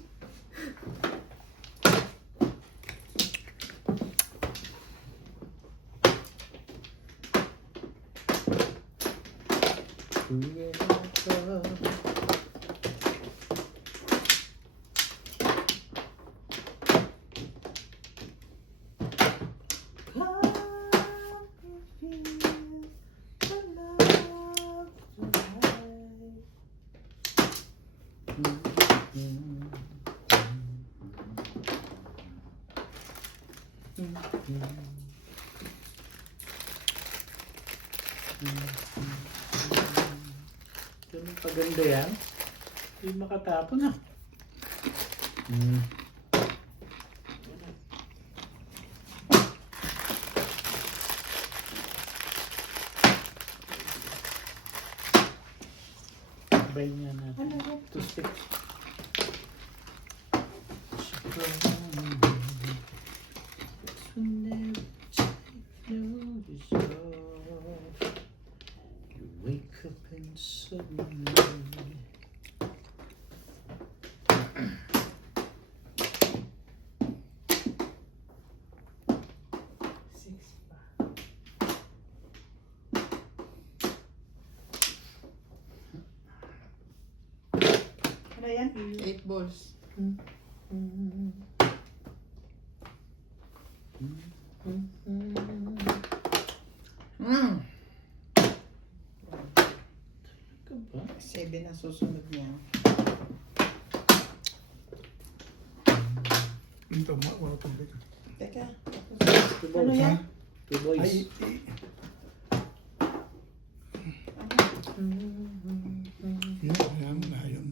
Ganun paganda yan. Hindi makatapon ah. Hmm. Try nga natin. Toothpick. You wake up and suddenly Ano yan? 8 balls. ka ba? 7 ang susunod niya. Ito, wala tubig. Teka. Two Ano boys. yan? Two boys. Ay, yan, wala yun.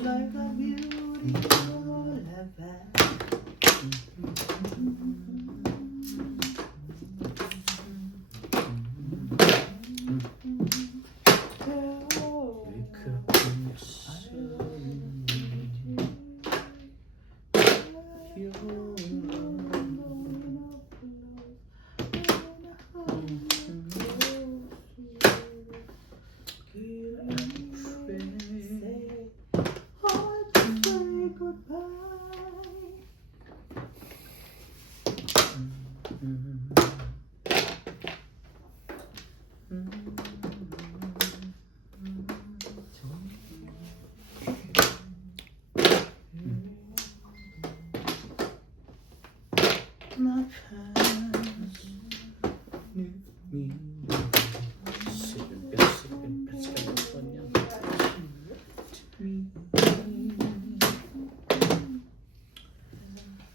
Like a beautiful lover. Wake up and suddenly you're Hard to say goodbye. My past knew me. Sipping bits, California. To me.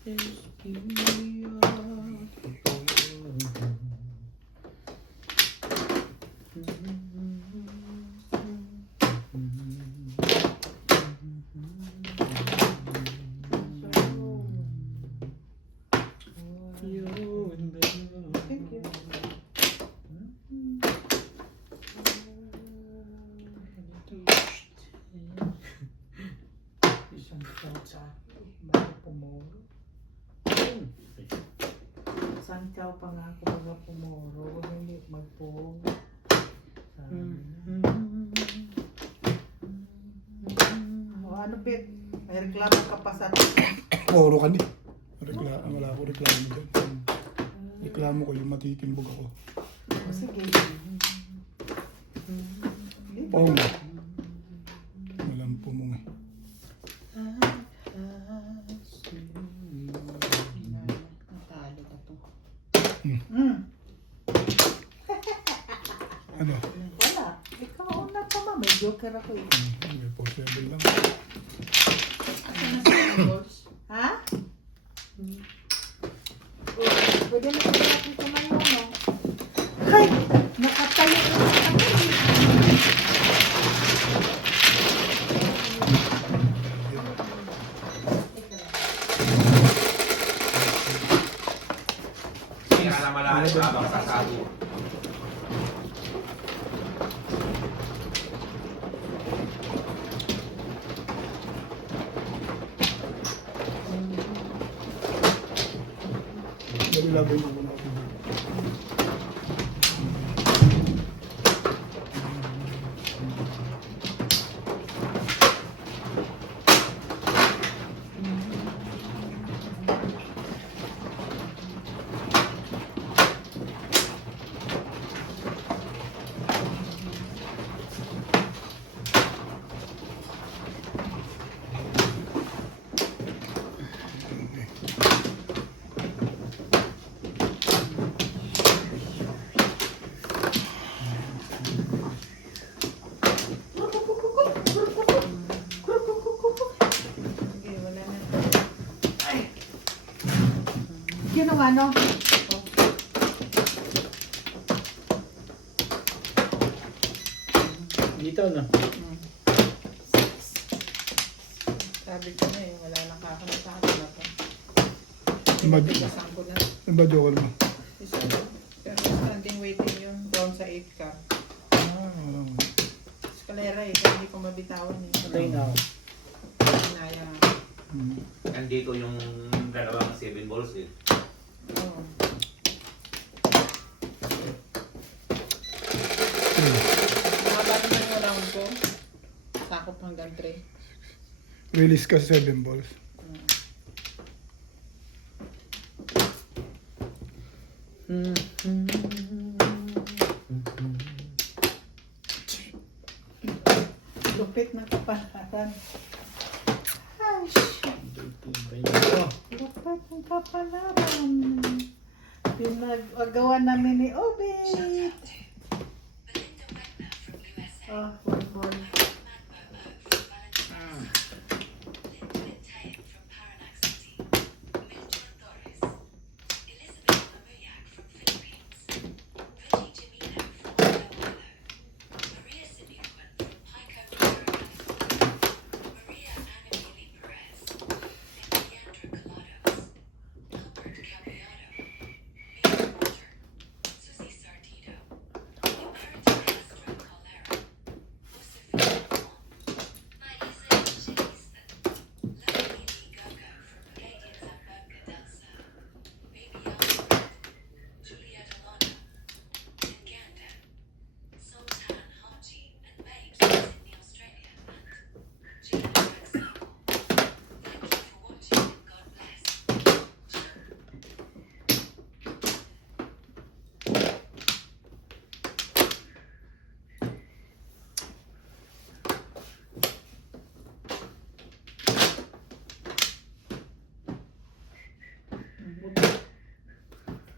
There's beauty of you and me. Thank you. Isang taon sa akin, bago pumuro. Isang tao pa nga ako mga pumuro. Hindi magpong. O ano, Bet? May reklamo ka pa sa Puro ka ni. Wala ako reklamo dyan. Reklamo ko yung matitimbog ako. O, sige. Pong. Walang pumong eh. Natalo na to. Ano? Wala. Ikaw una pa ma. May joker ako eh. May possible lang. Asan na 7 balls? Ha? Pwede na pwede natin kumain mo, no? Ay! Nakatayo na ako. Kaya na malalim habang sasabi. Dali labay mo muna ako. Ginawa, no? Dito na. Sabi ko na eh, wala nang kakanap sa akin na to. Ano Tigasan ko na. ba joker mo? Isa lang. Pero standing waiting yun doon sa 8 car. Ah, Escalera eh, kaya hindi ko mabitawan eh. Patay na ako. Hinaya. Nandito yung dalawang 7 balls eh. Oo. Mahaba naman yung round ko. Sakop hanggang 3. release ka sa 7 balls. Lupit ng kapalaran. Ay, Tibay nito. lupit ng kapalaran. Pinag-agawa namin ni Obit. Belinda Wegner from USA. Oh, one ball. Madmo O from Valenzuela City. Lind Bintayan from Paraná City. Melchor Torres. Elizabeth Mamuyak from Philippines. Vicky Jimeno from Puerto Maria Sinuquan from Pico Rivera, California. Maria Anamili Perez. Leandro Colados. Albert Capiano. Mia Walter. Susie Sardido. Humberto Castro Colera. Josefina Long. Maisa Chilisten. Lolini Gogo from Palladian Zambonga del Sur. Baby Alfred. Julieta Lona. Nganda. Sultan Haji and Babes from Sydney, Australia. And Gina Rexall. Thank you for watching and God bless.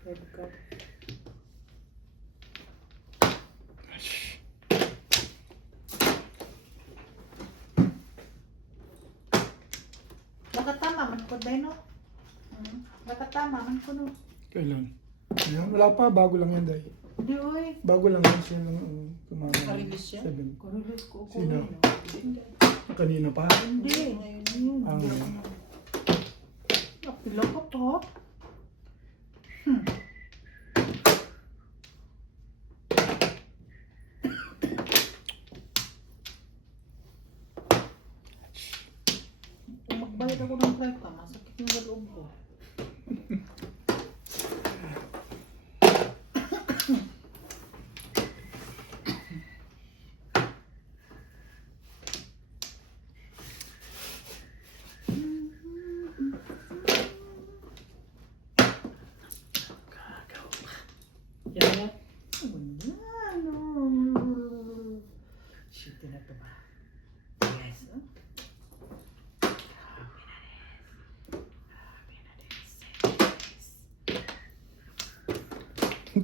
Red card. Nakatama man ko din, no? Nakatama man ko, no? Kailan? Yan, wala pa, bago lang yan dahil. Hindi, oy. Bago lang yan siya lang tumama. Naka-release yan? 7. Kurulis ko ko. Sino? Hindi. Kanina pa? Hindi. Ngayon. Ah, Napila ko to. Kung magbayad ako ng treta, masakit yung sa loob ko. Yan na. Ano? Shit na to ba? Yes, no?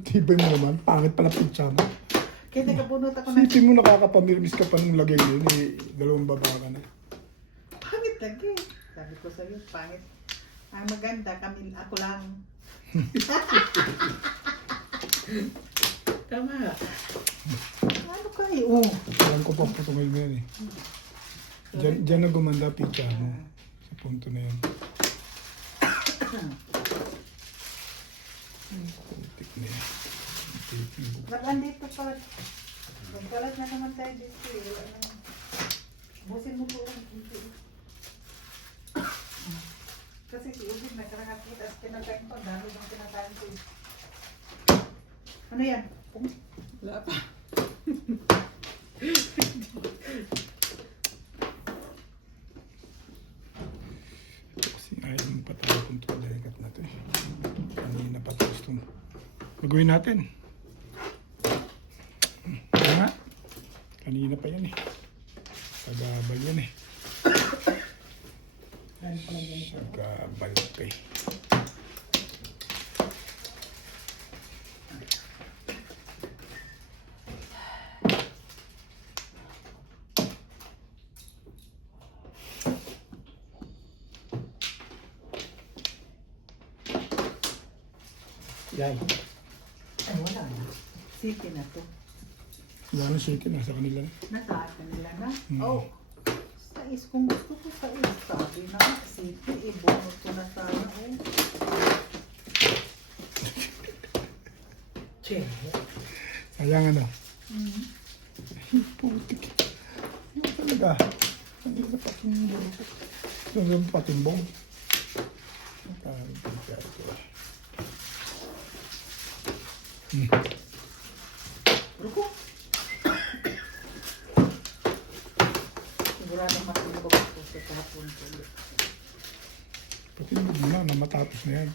tibay mo naman, pangit pala pizza mo. Kaya nagabunot ako ng... Sipin mo nakakapamirmis ka pa nung lagay yun, eh, dalawang baba ka na. Pangit lagi. Sabi ko sa'yo, pangit. Ang maganda, kami, ako lang. Tama. Ano kayo? Oh. Alam ko pa patungil mo yan eh. Diyan na gumanda pizza mo. Sa punto na yun. Putik na yan. Nag-andito pa. Magkalat na naman tayo dito eh. Ano? Busin mo po ang dito. Kasi si Ubin nagkarakakita sa kinakain ko. Dami bang kinakain ko eh. Ano yan? Wala pa. Kasi ayaw mo patalo itong tuwalagat na ito eh. Kanina pa tapos itong gagawin natin. Ano nga? Kanina pa yan eh. Sagabal yan eh. Sagabal ka eh. Yan. Ay, wala na. City na to. Wala na City, nasa kanila na. Nasa kanila na. Hmm. Oh. Sais, kung gusto ko sais, sabi na, City, ibunot ko na sana. Oh. Che. Sayang ano. Mm. Putik. Ano talaga? Ano na patimbong? Ano na patimbong? Ruko. Sigurado matulog ko sa tapon ko. Patimbong mo na matapos na yan.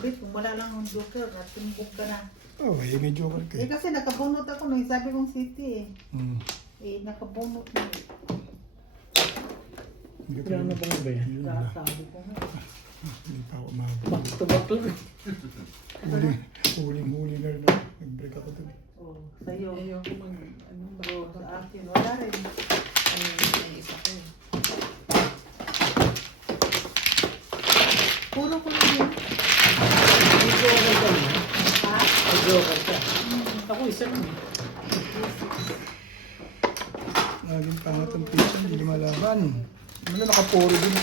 Bit, kung wala lang ang joker, at timbog ka na. Oh, ay may joker ka Eh eh. kasi nakabunot ako nung sabi kong City eh. Hmm. Eh, nakabunot na eh. Hindi Wala na bang ba yan? Yun na. Sabi ko nga. Hindi pa ako umabot. Back to back lang. Huling-huli na rin. Nag-break ako dun. Oh, sa'yo. Ayoko mag, ano ba? Oh, sa akin, wala rin. May isa ko eh. Puro ko lang yun. May joker ka na. Ha? May joker ka. Ako isa lang. Naging pangat ang pizza, hindi lumalaban. Ano nakaporo dun?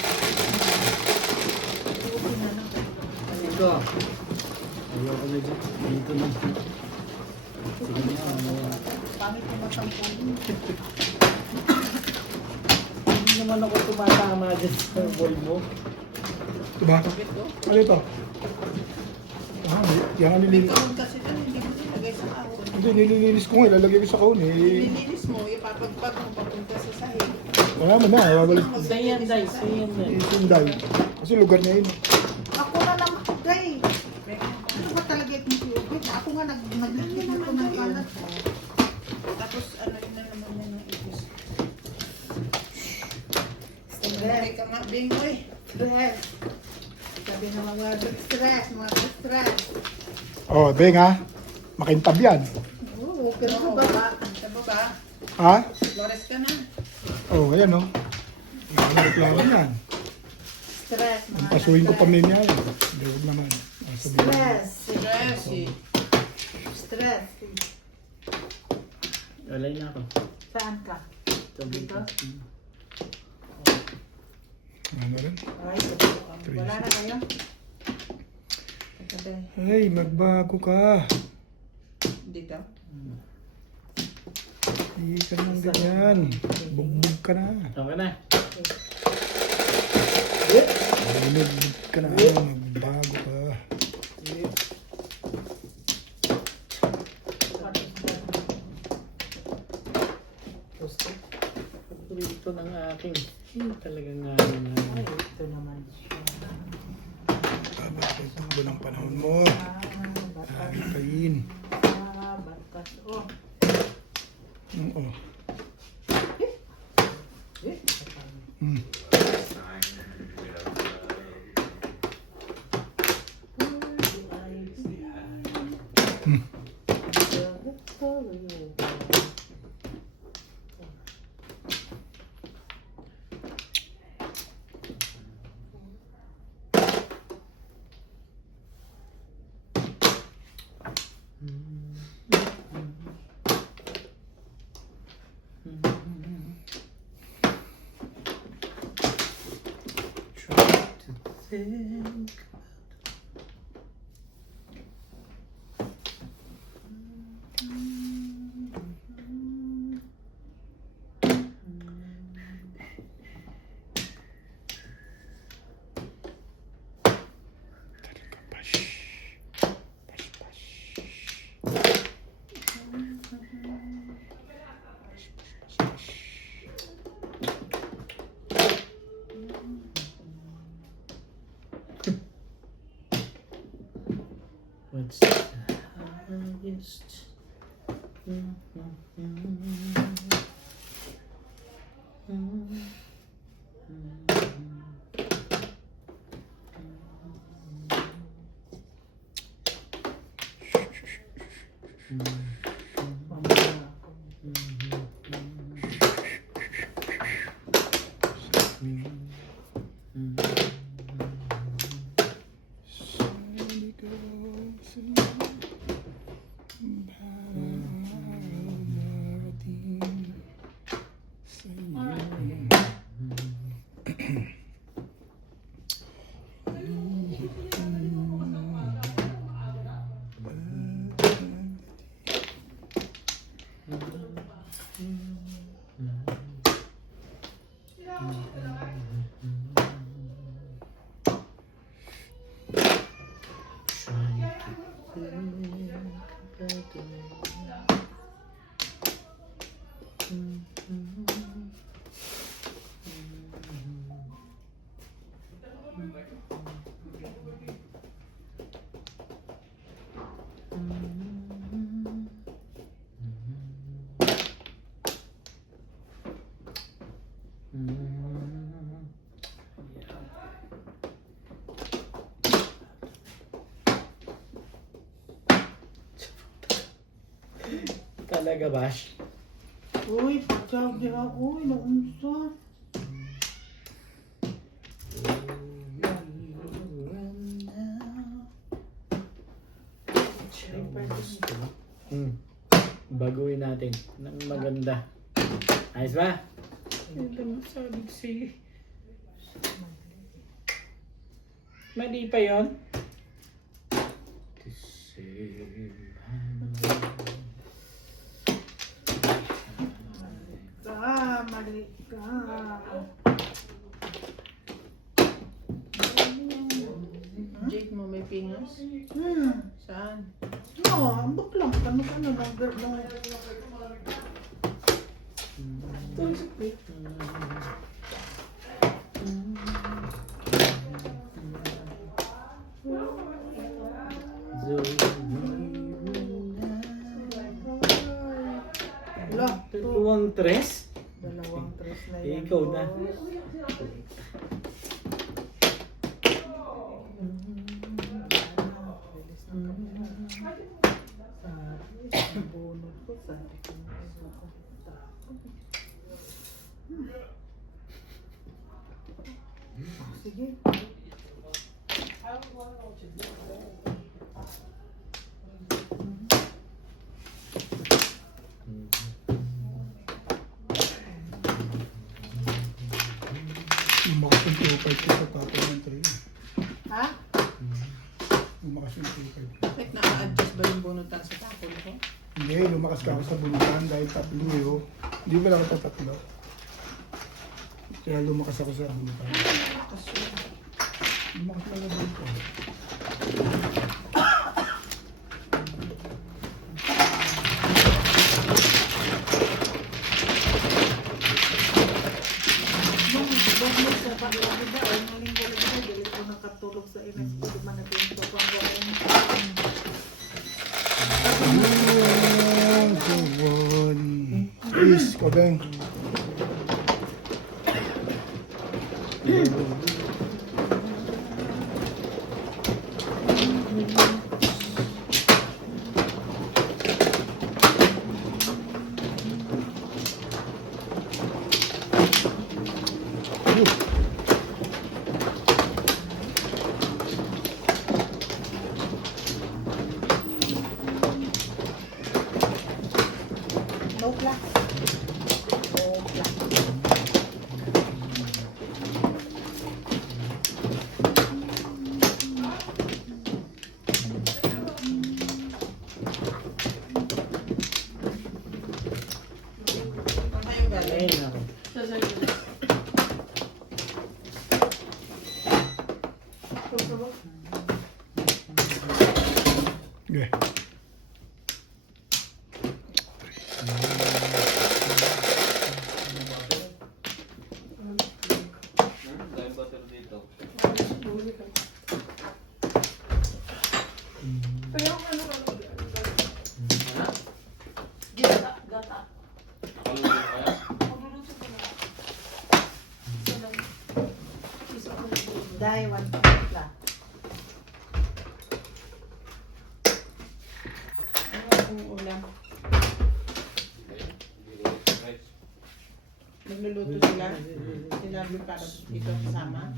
Puro na lang. Ito. Ayoko na dyan. Dito na. Sige na. Pangit na masampun. Hindi naman ako tumatama dyan sa ball mo. Diba? Bakit ko? Ano ito? Ah, yan ang May nilinis. kahon kasi dyan, hindi mo nilagay sa kahon. Hindi, nililinis ko nga. Ilalagay ko sa kahon eh. Nililinis mo, ipapagpag mo papunta sa sahig. Wala mo na. Wabalik. Sayan, Day. Sayan, Day. Isinday. Kasi lugar niya yun. Ako na naman, Day. Ano ba talaga yung tubig? Ako nga naglagyan ako ng kalat. Tapos ano yun na naman yan ng ibis. Stress. Teka nga, Bingoy. Stress. Sabi ng mga stress, mga stress. Oh, Beng ha. Makintab yan. Oo, pero Ano sa ba? baba. Sa baba? Ha? Flores ka na. Oh, ayan oh. Ano reklamo yan? Stress, mga Ang pasuhin ko pa niya yan. Hindi, huwag naman. Ah, sabihin mo. Stress. Stress eh. Stress. Walay na ako. Saan ka? Dito? Ano rin? Ay, wala na kayo? Teka, Day. Ay, magbago ka. Dito. Hindi ka naman ganyan. Bugbog ka na. Okay na. Bugbog ka na. Magbago ka. Gusto. Paborito ng aking. Talagang nga. Ay, ito naman siya. Bakit ang ng panahon mo? Batas. Ay, kain. Batas. Oh. Oo. Eh, Hmm. Hmm. Try to think. What's the highest? Sorry, girl. Talaga, Bash? Uy, pagkawag di ako. Uy, naunsa. Baguhin natin ng maganda. Ayos ba? Ito mo sabi si... Mali pa yun? Mali ka. Jake mo may pingas? Saan? No, ambok lang. Ano nung Wala. Tuwang tres? Dalawang tres na yan. Ikaw na. Bunot ko sa sige. Lumakas yung 2.5 ko sa tapo ng tray. Ha? Lumakas yung 2.5 ko. Like naka-adjust ba yung bunutan sa tapon ko? Hindi, lumakas ka ako sa bulutan dahil tatlo yun. Hindi ba lang ako tatatlo? Kaya lumakas ako sa bulutan. Kasi Lumakas lang ako dito. Sa paglagi ba? Ay, naling galing ba? Dili ko nakatulog sa inas ko. Di man natinto ko ang gawin. Please, Kodeng. No black. No black. saan tayo galing? Ayun ako. Okay. Dahil one black. Ano ang ulam? Nagluluto sila? Sinabi para dito kasama?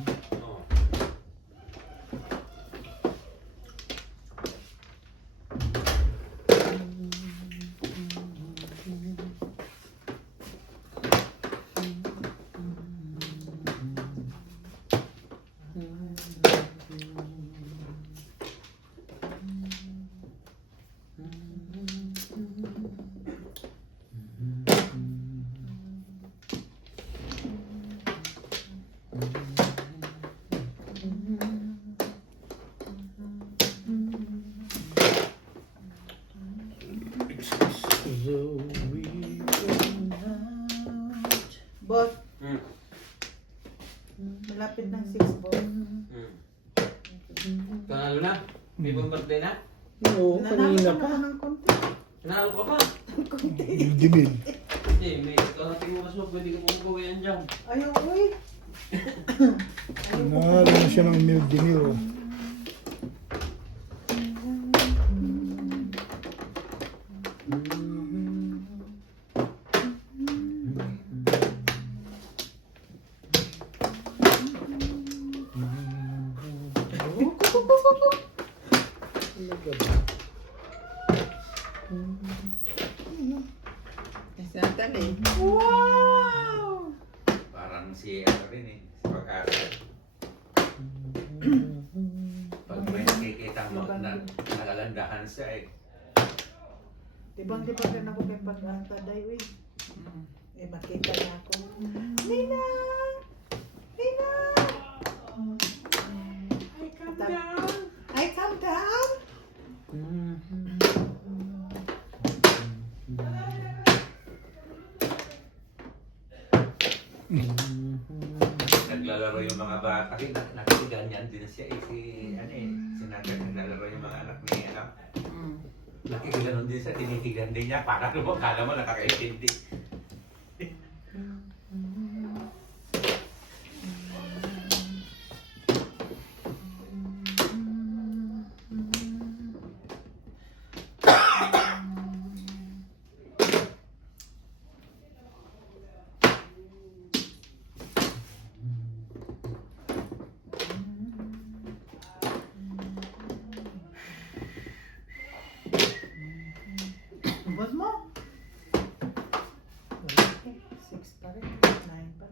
Panalo na? May pang birthday na? Oo, kanina Nanalo pa. ako ng konti. Nanalo ka pa? Dimil. Eh, may karating oras mo, pwede ka pong gawin dyan. Ayaw, uy. Nanalo na siya ng dimil. Natalie. Wow! Parang si ano rin eh, si Pag-asa. Pag may nakikita mo na nagalandahan siya eh. Dibang rin ako kay Pag-asa, day, uy. Eh, makita niya ako. Nina! Nina! Ay, calm down. Ay, calm down. Naglalaro yung mga bata. Kasi nakasiganyan din siya eh. Si, ano eh, si Nadia naglalaro yung mga anak ni ano. Nakikiganon din siya, tinitigan din niya. Para naman, kala mo nakakaintindi. Ubos mo? Okay, 6 pa rin. 9 pa.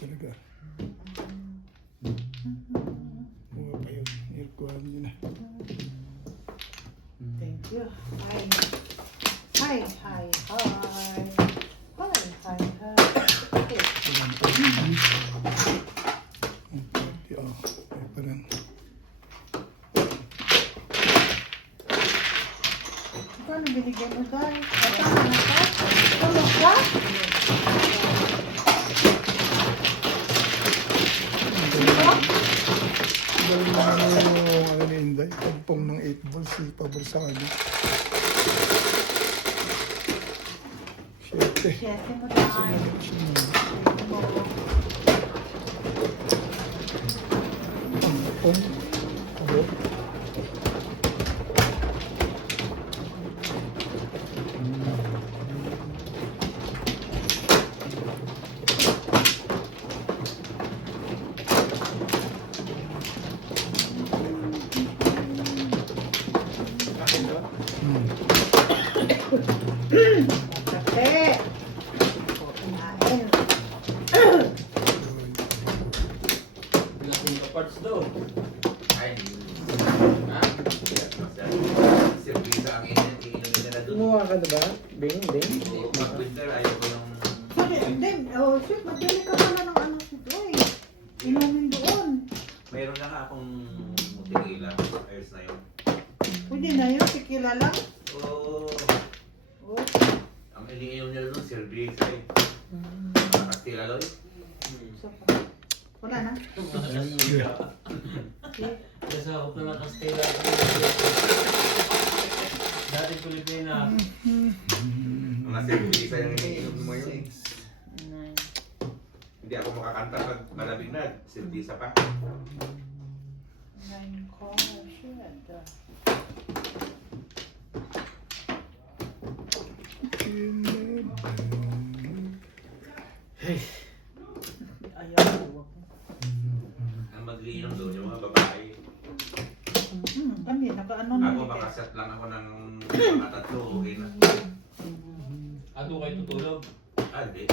Talaga. Buha pa yun. Aircon yun na. Thank you. Hi. Hi, hi, hi. Hi, hi, hi. Okay. Ay pa rin. Ikaw ano binigyan mo, Day? Kasama na ka? Tulog ka? Dahil na ano ni Inday, pagpong ng 8 balls si Pabursali. Siyete. Siyete mo, Day. Siyete mo. Pong. Abo. Kate. Kumain. Laking ka parts daw. Ay, Ha? servisa ang inumin nila doon. Kumuha ka na ba? Bing, bing. Mag-winter, ayaw ko yung... Sorry, then, oh, shit, magbili ka pala ng ano dito eh. Inumin doon. Mayroon na nga akong tequila. Ayos na yun. Pwede na yun, tequila lang. Oo. Oh, Ang iniinom nila doon, servisa eh. Nakastila daw eh. so, wala na. Kasi ako na nakastela. Dati Pilipina. Mga servisa yung iniinom mo yun. Hindi ako makakanta pag malamig na. Servisa pa. 9 ko, shit. Ayaw ko. Ang magliinom doon yung mga babae. Kami, naka-ano na. Ako makasat lang ako ng mga tatlo. Okay na. Ato kayo tutulog. Ah, hindi.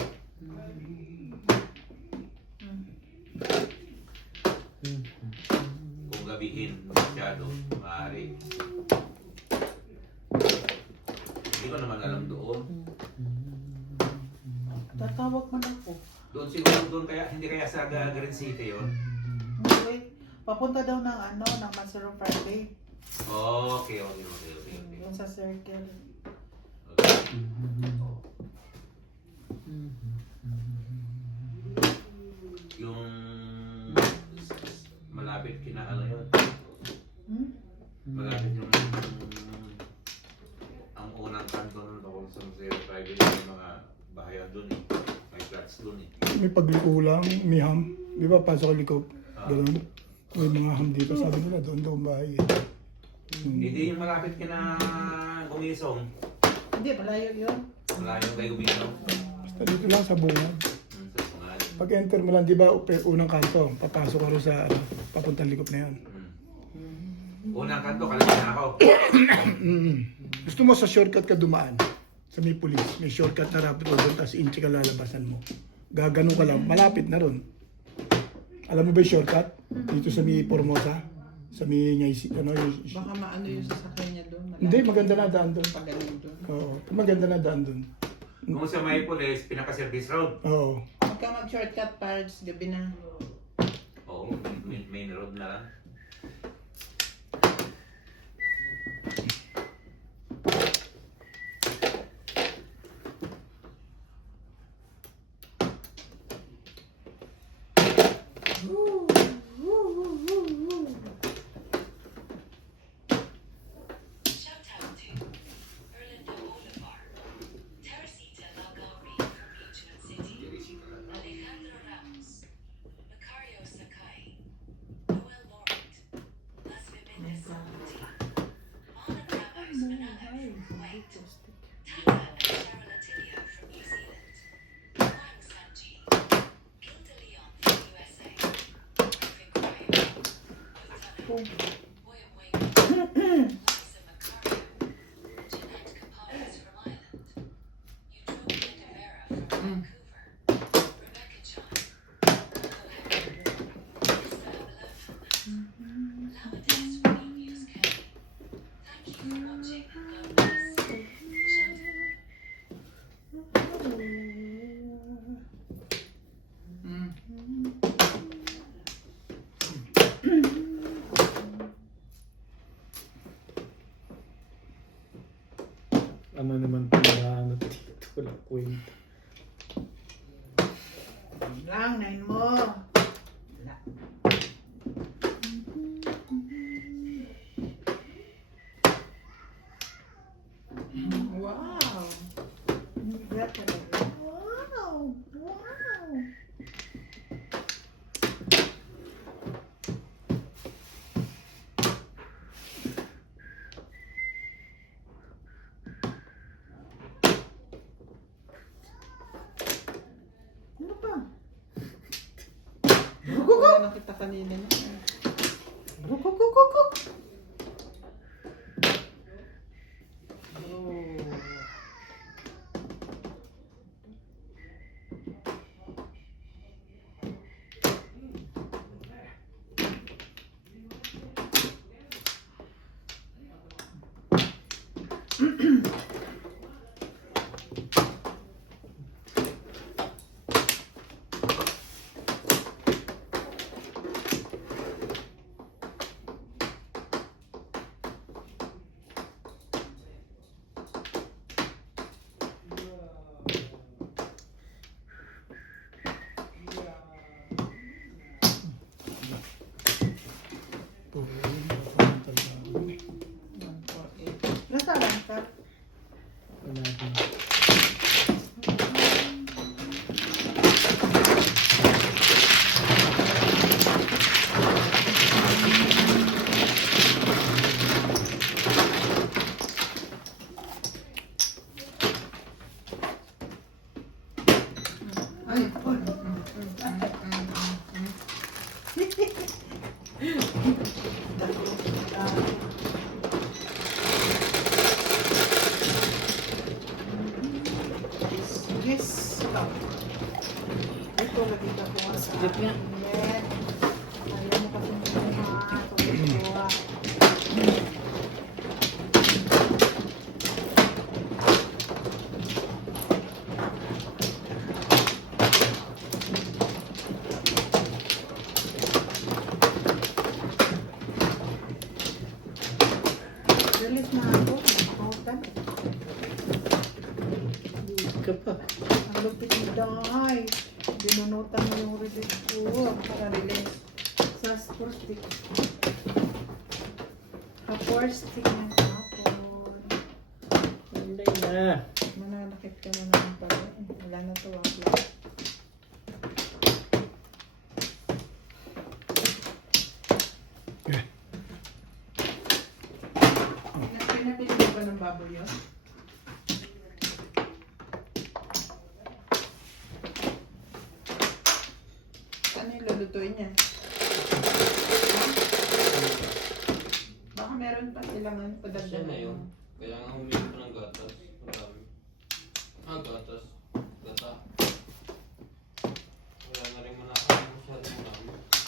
Kung gabihin, masyado, maaari. Hindi ko naman alam doon. Natawag man ako. Doon siguro, doon kaya, hindi kaya sa Green City yun. Hindi. Papunta daw ng ng Masero Friday. Okay. Doon sa circle. Yung malapit kina ano yun. Hmm? Malapit yung ang unang kanto nun ako sa Museo Private yung mga bahayan dun eh. May flats dun eh. May pagliko lang, may ham. Di ba, pasok ang likop. Ganun. May mga ham dito. Sabi nila, doon daw ang bahay. Hindi yung malapit kina Gumisong. Hindi, malayo yun. Malayo kay Gumisong. Basta dito lang sa bungad. Sa Sungan. Pag enter mo lang, di ba, unang kanto, papasok ka rin sa papuntang likop na yan. Unang kanto, kalagyan na ako. Gusto mo sa shortcut ka dumaan, sa may police, may shortcut na rapid road, tapos inchi ka lalabasan mo. Gaganon ka lang, malapit na ron. Alam mo ba yung shortcut? Dito sa may Formosa, sa may Ngaisi, ano yung... Baka maano yung sasakyan niya doon. Hindi, maganda na daan doon. Pagaling doon. Oo, maganda na daan doon. Kung sa may police, pinaka-service road. Oo. Huwag ka mag-shortcut para sa gabi na. Oo, main road na lang. Shout out to Erlinda Olivar, Teresita Lagalri from Beachwood City, Alejandro Ramos, Macario Sakai, Noel Laurent, Las Vividas Saluti, Mona Ramos Manala from Kuwait, Tana and Cheryl Atilia from New Zealand, Wang Sanji, Gilda Leon from USA, Irving Cryo, Utana, William Wing, Lisa Macario, Jeanette Capones from Ireland, Eutropia de Vera from Vancouver, Rebecca Chan, Nico Hecker, Krista Abelovan, Lamadez from News K. Thank you for watching. God bless. Ano naman ano dito, wala kwenta. Lang, 9 mo. Wala. Wow! Bigat talaga. Wow! Wow! Ano pa? Wala na kita kanina na. Gugugugugug. Oh. Nasa lang ka? Wala din. Ay, yes. Ito lagi ka po sa Sige nga. net. Ayaw mo kasi mga tuloy-tuwa. malupit ni Dahay. Binunutan mo yung release ko. Para release. Sa sport stick. Kapor stick ng kapon. Hindi na. Mananakit ka na naman pala eh. Wala na to ang plan. Pinapili mo ba ng baboy yun? Ano yung lulutuin niya? Baka meron pa silang Siya padagdagan. na yun. Kailangan humingi ko ng gatas. Marami. Ah, gatas.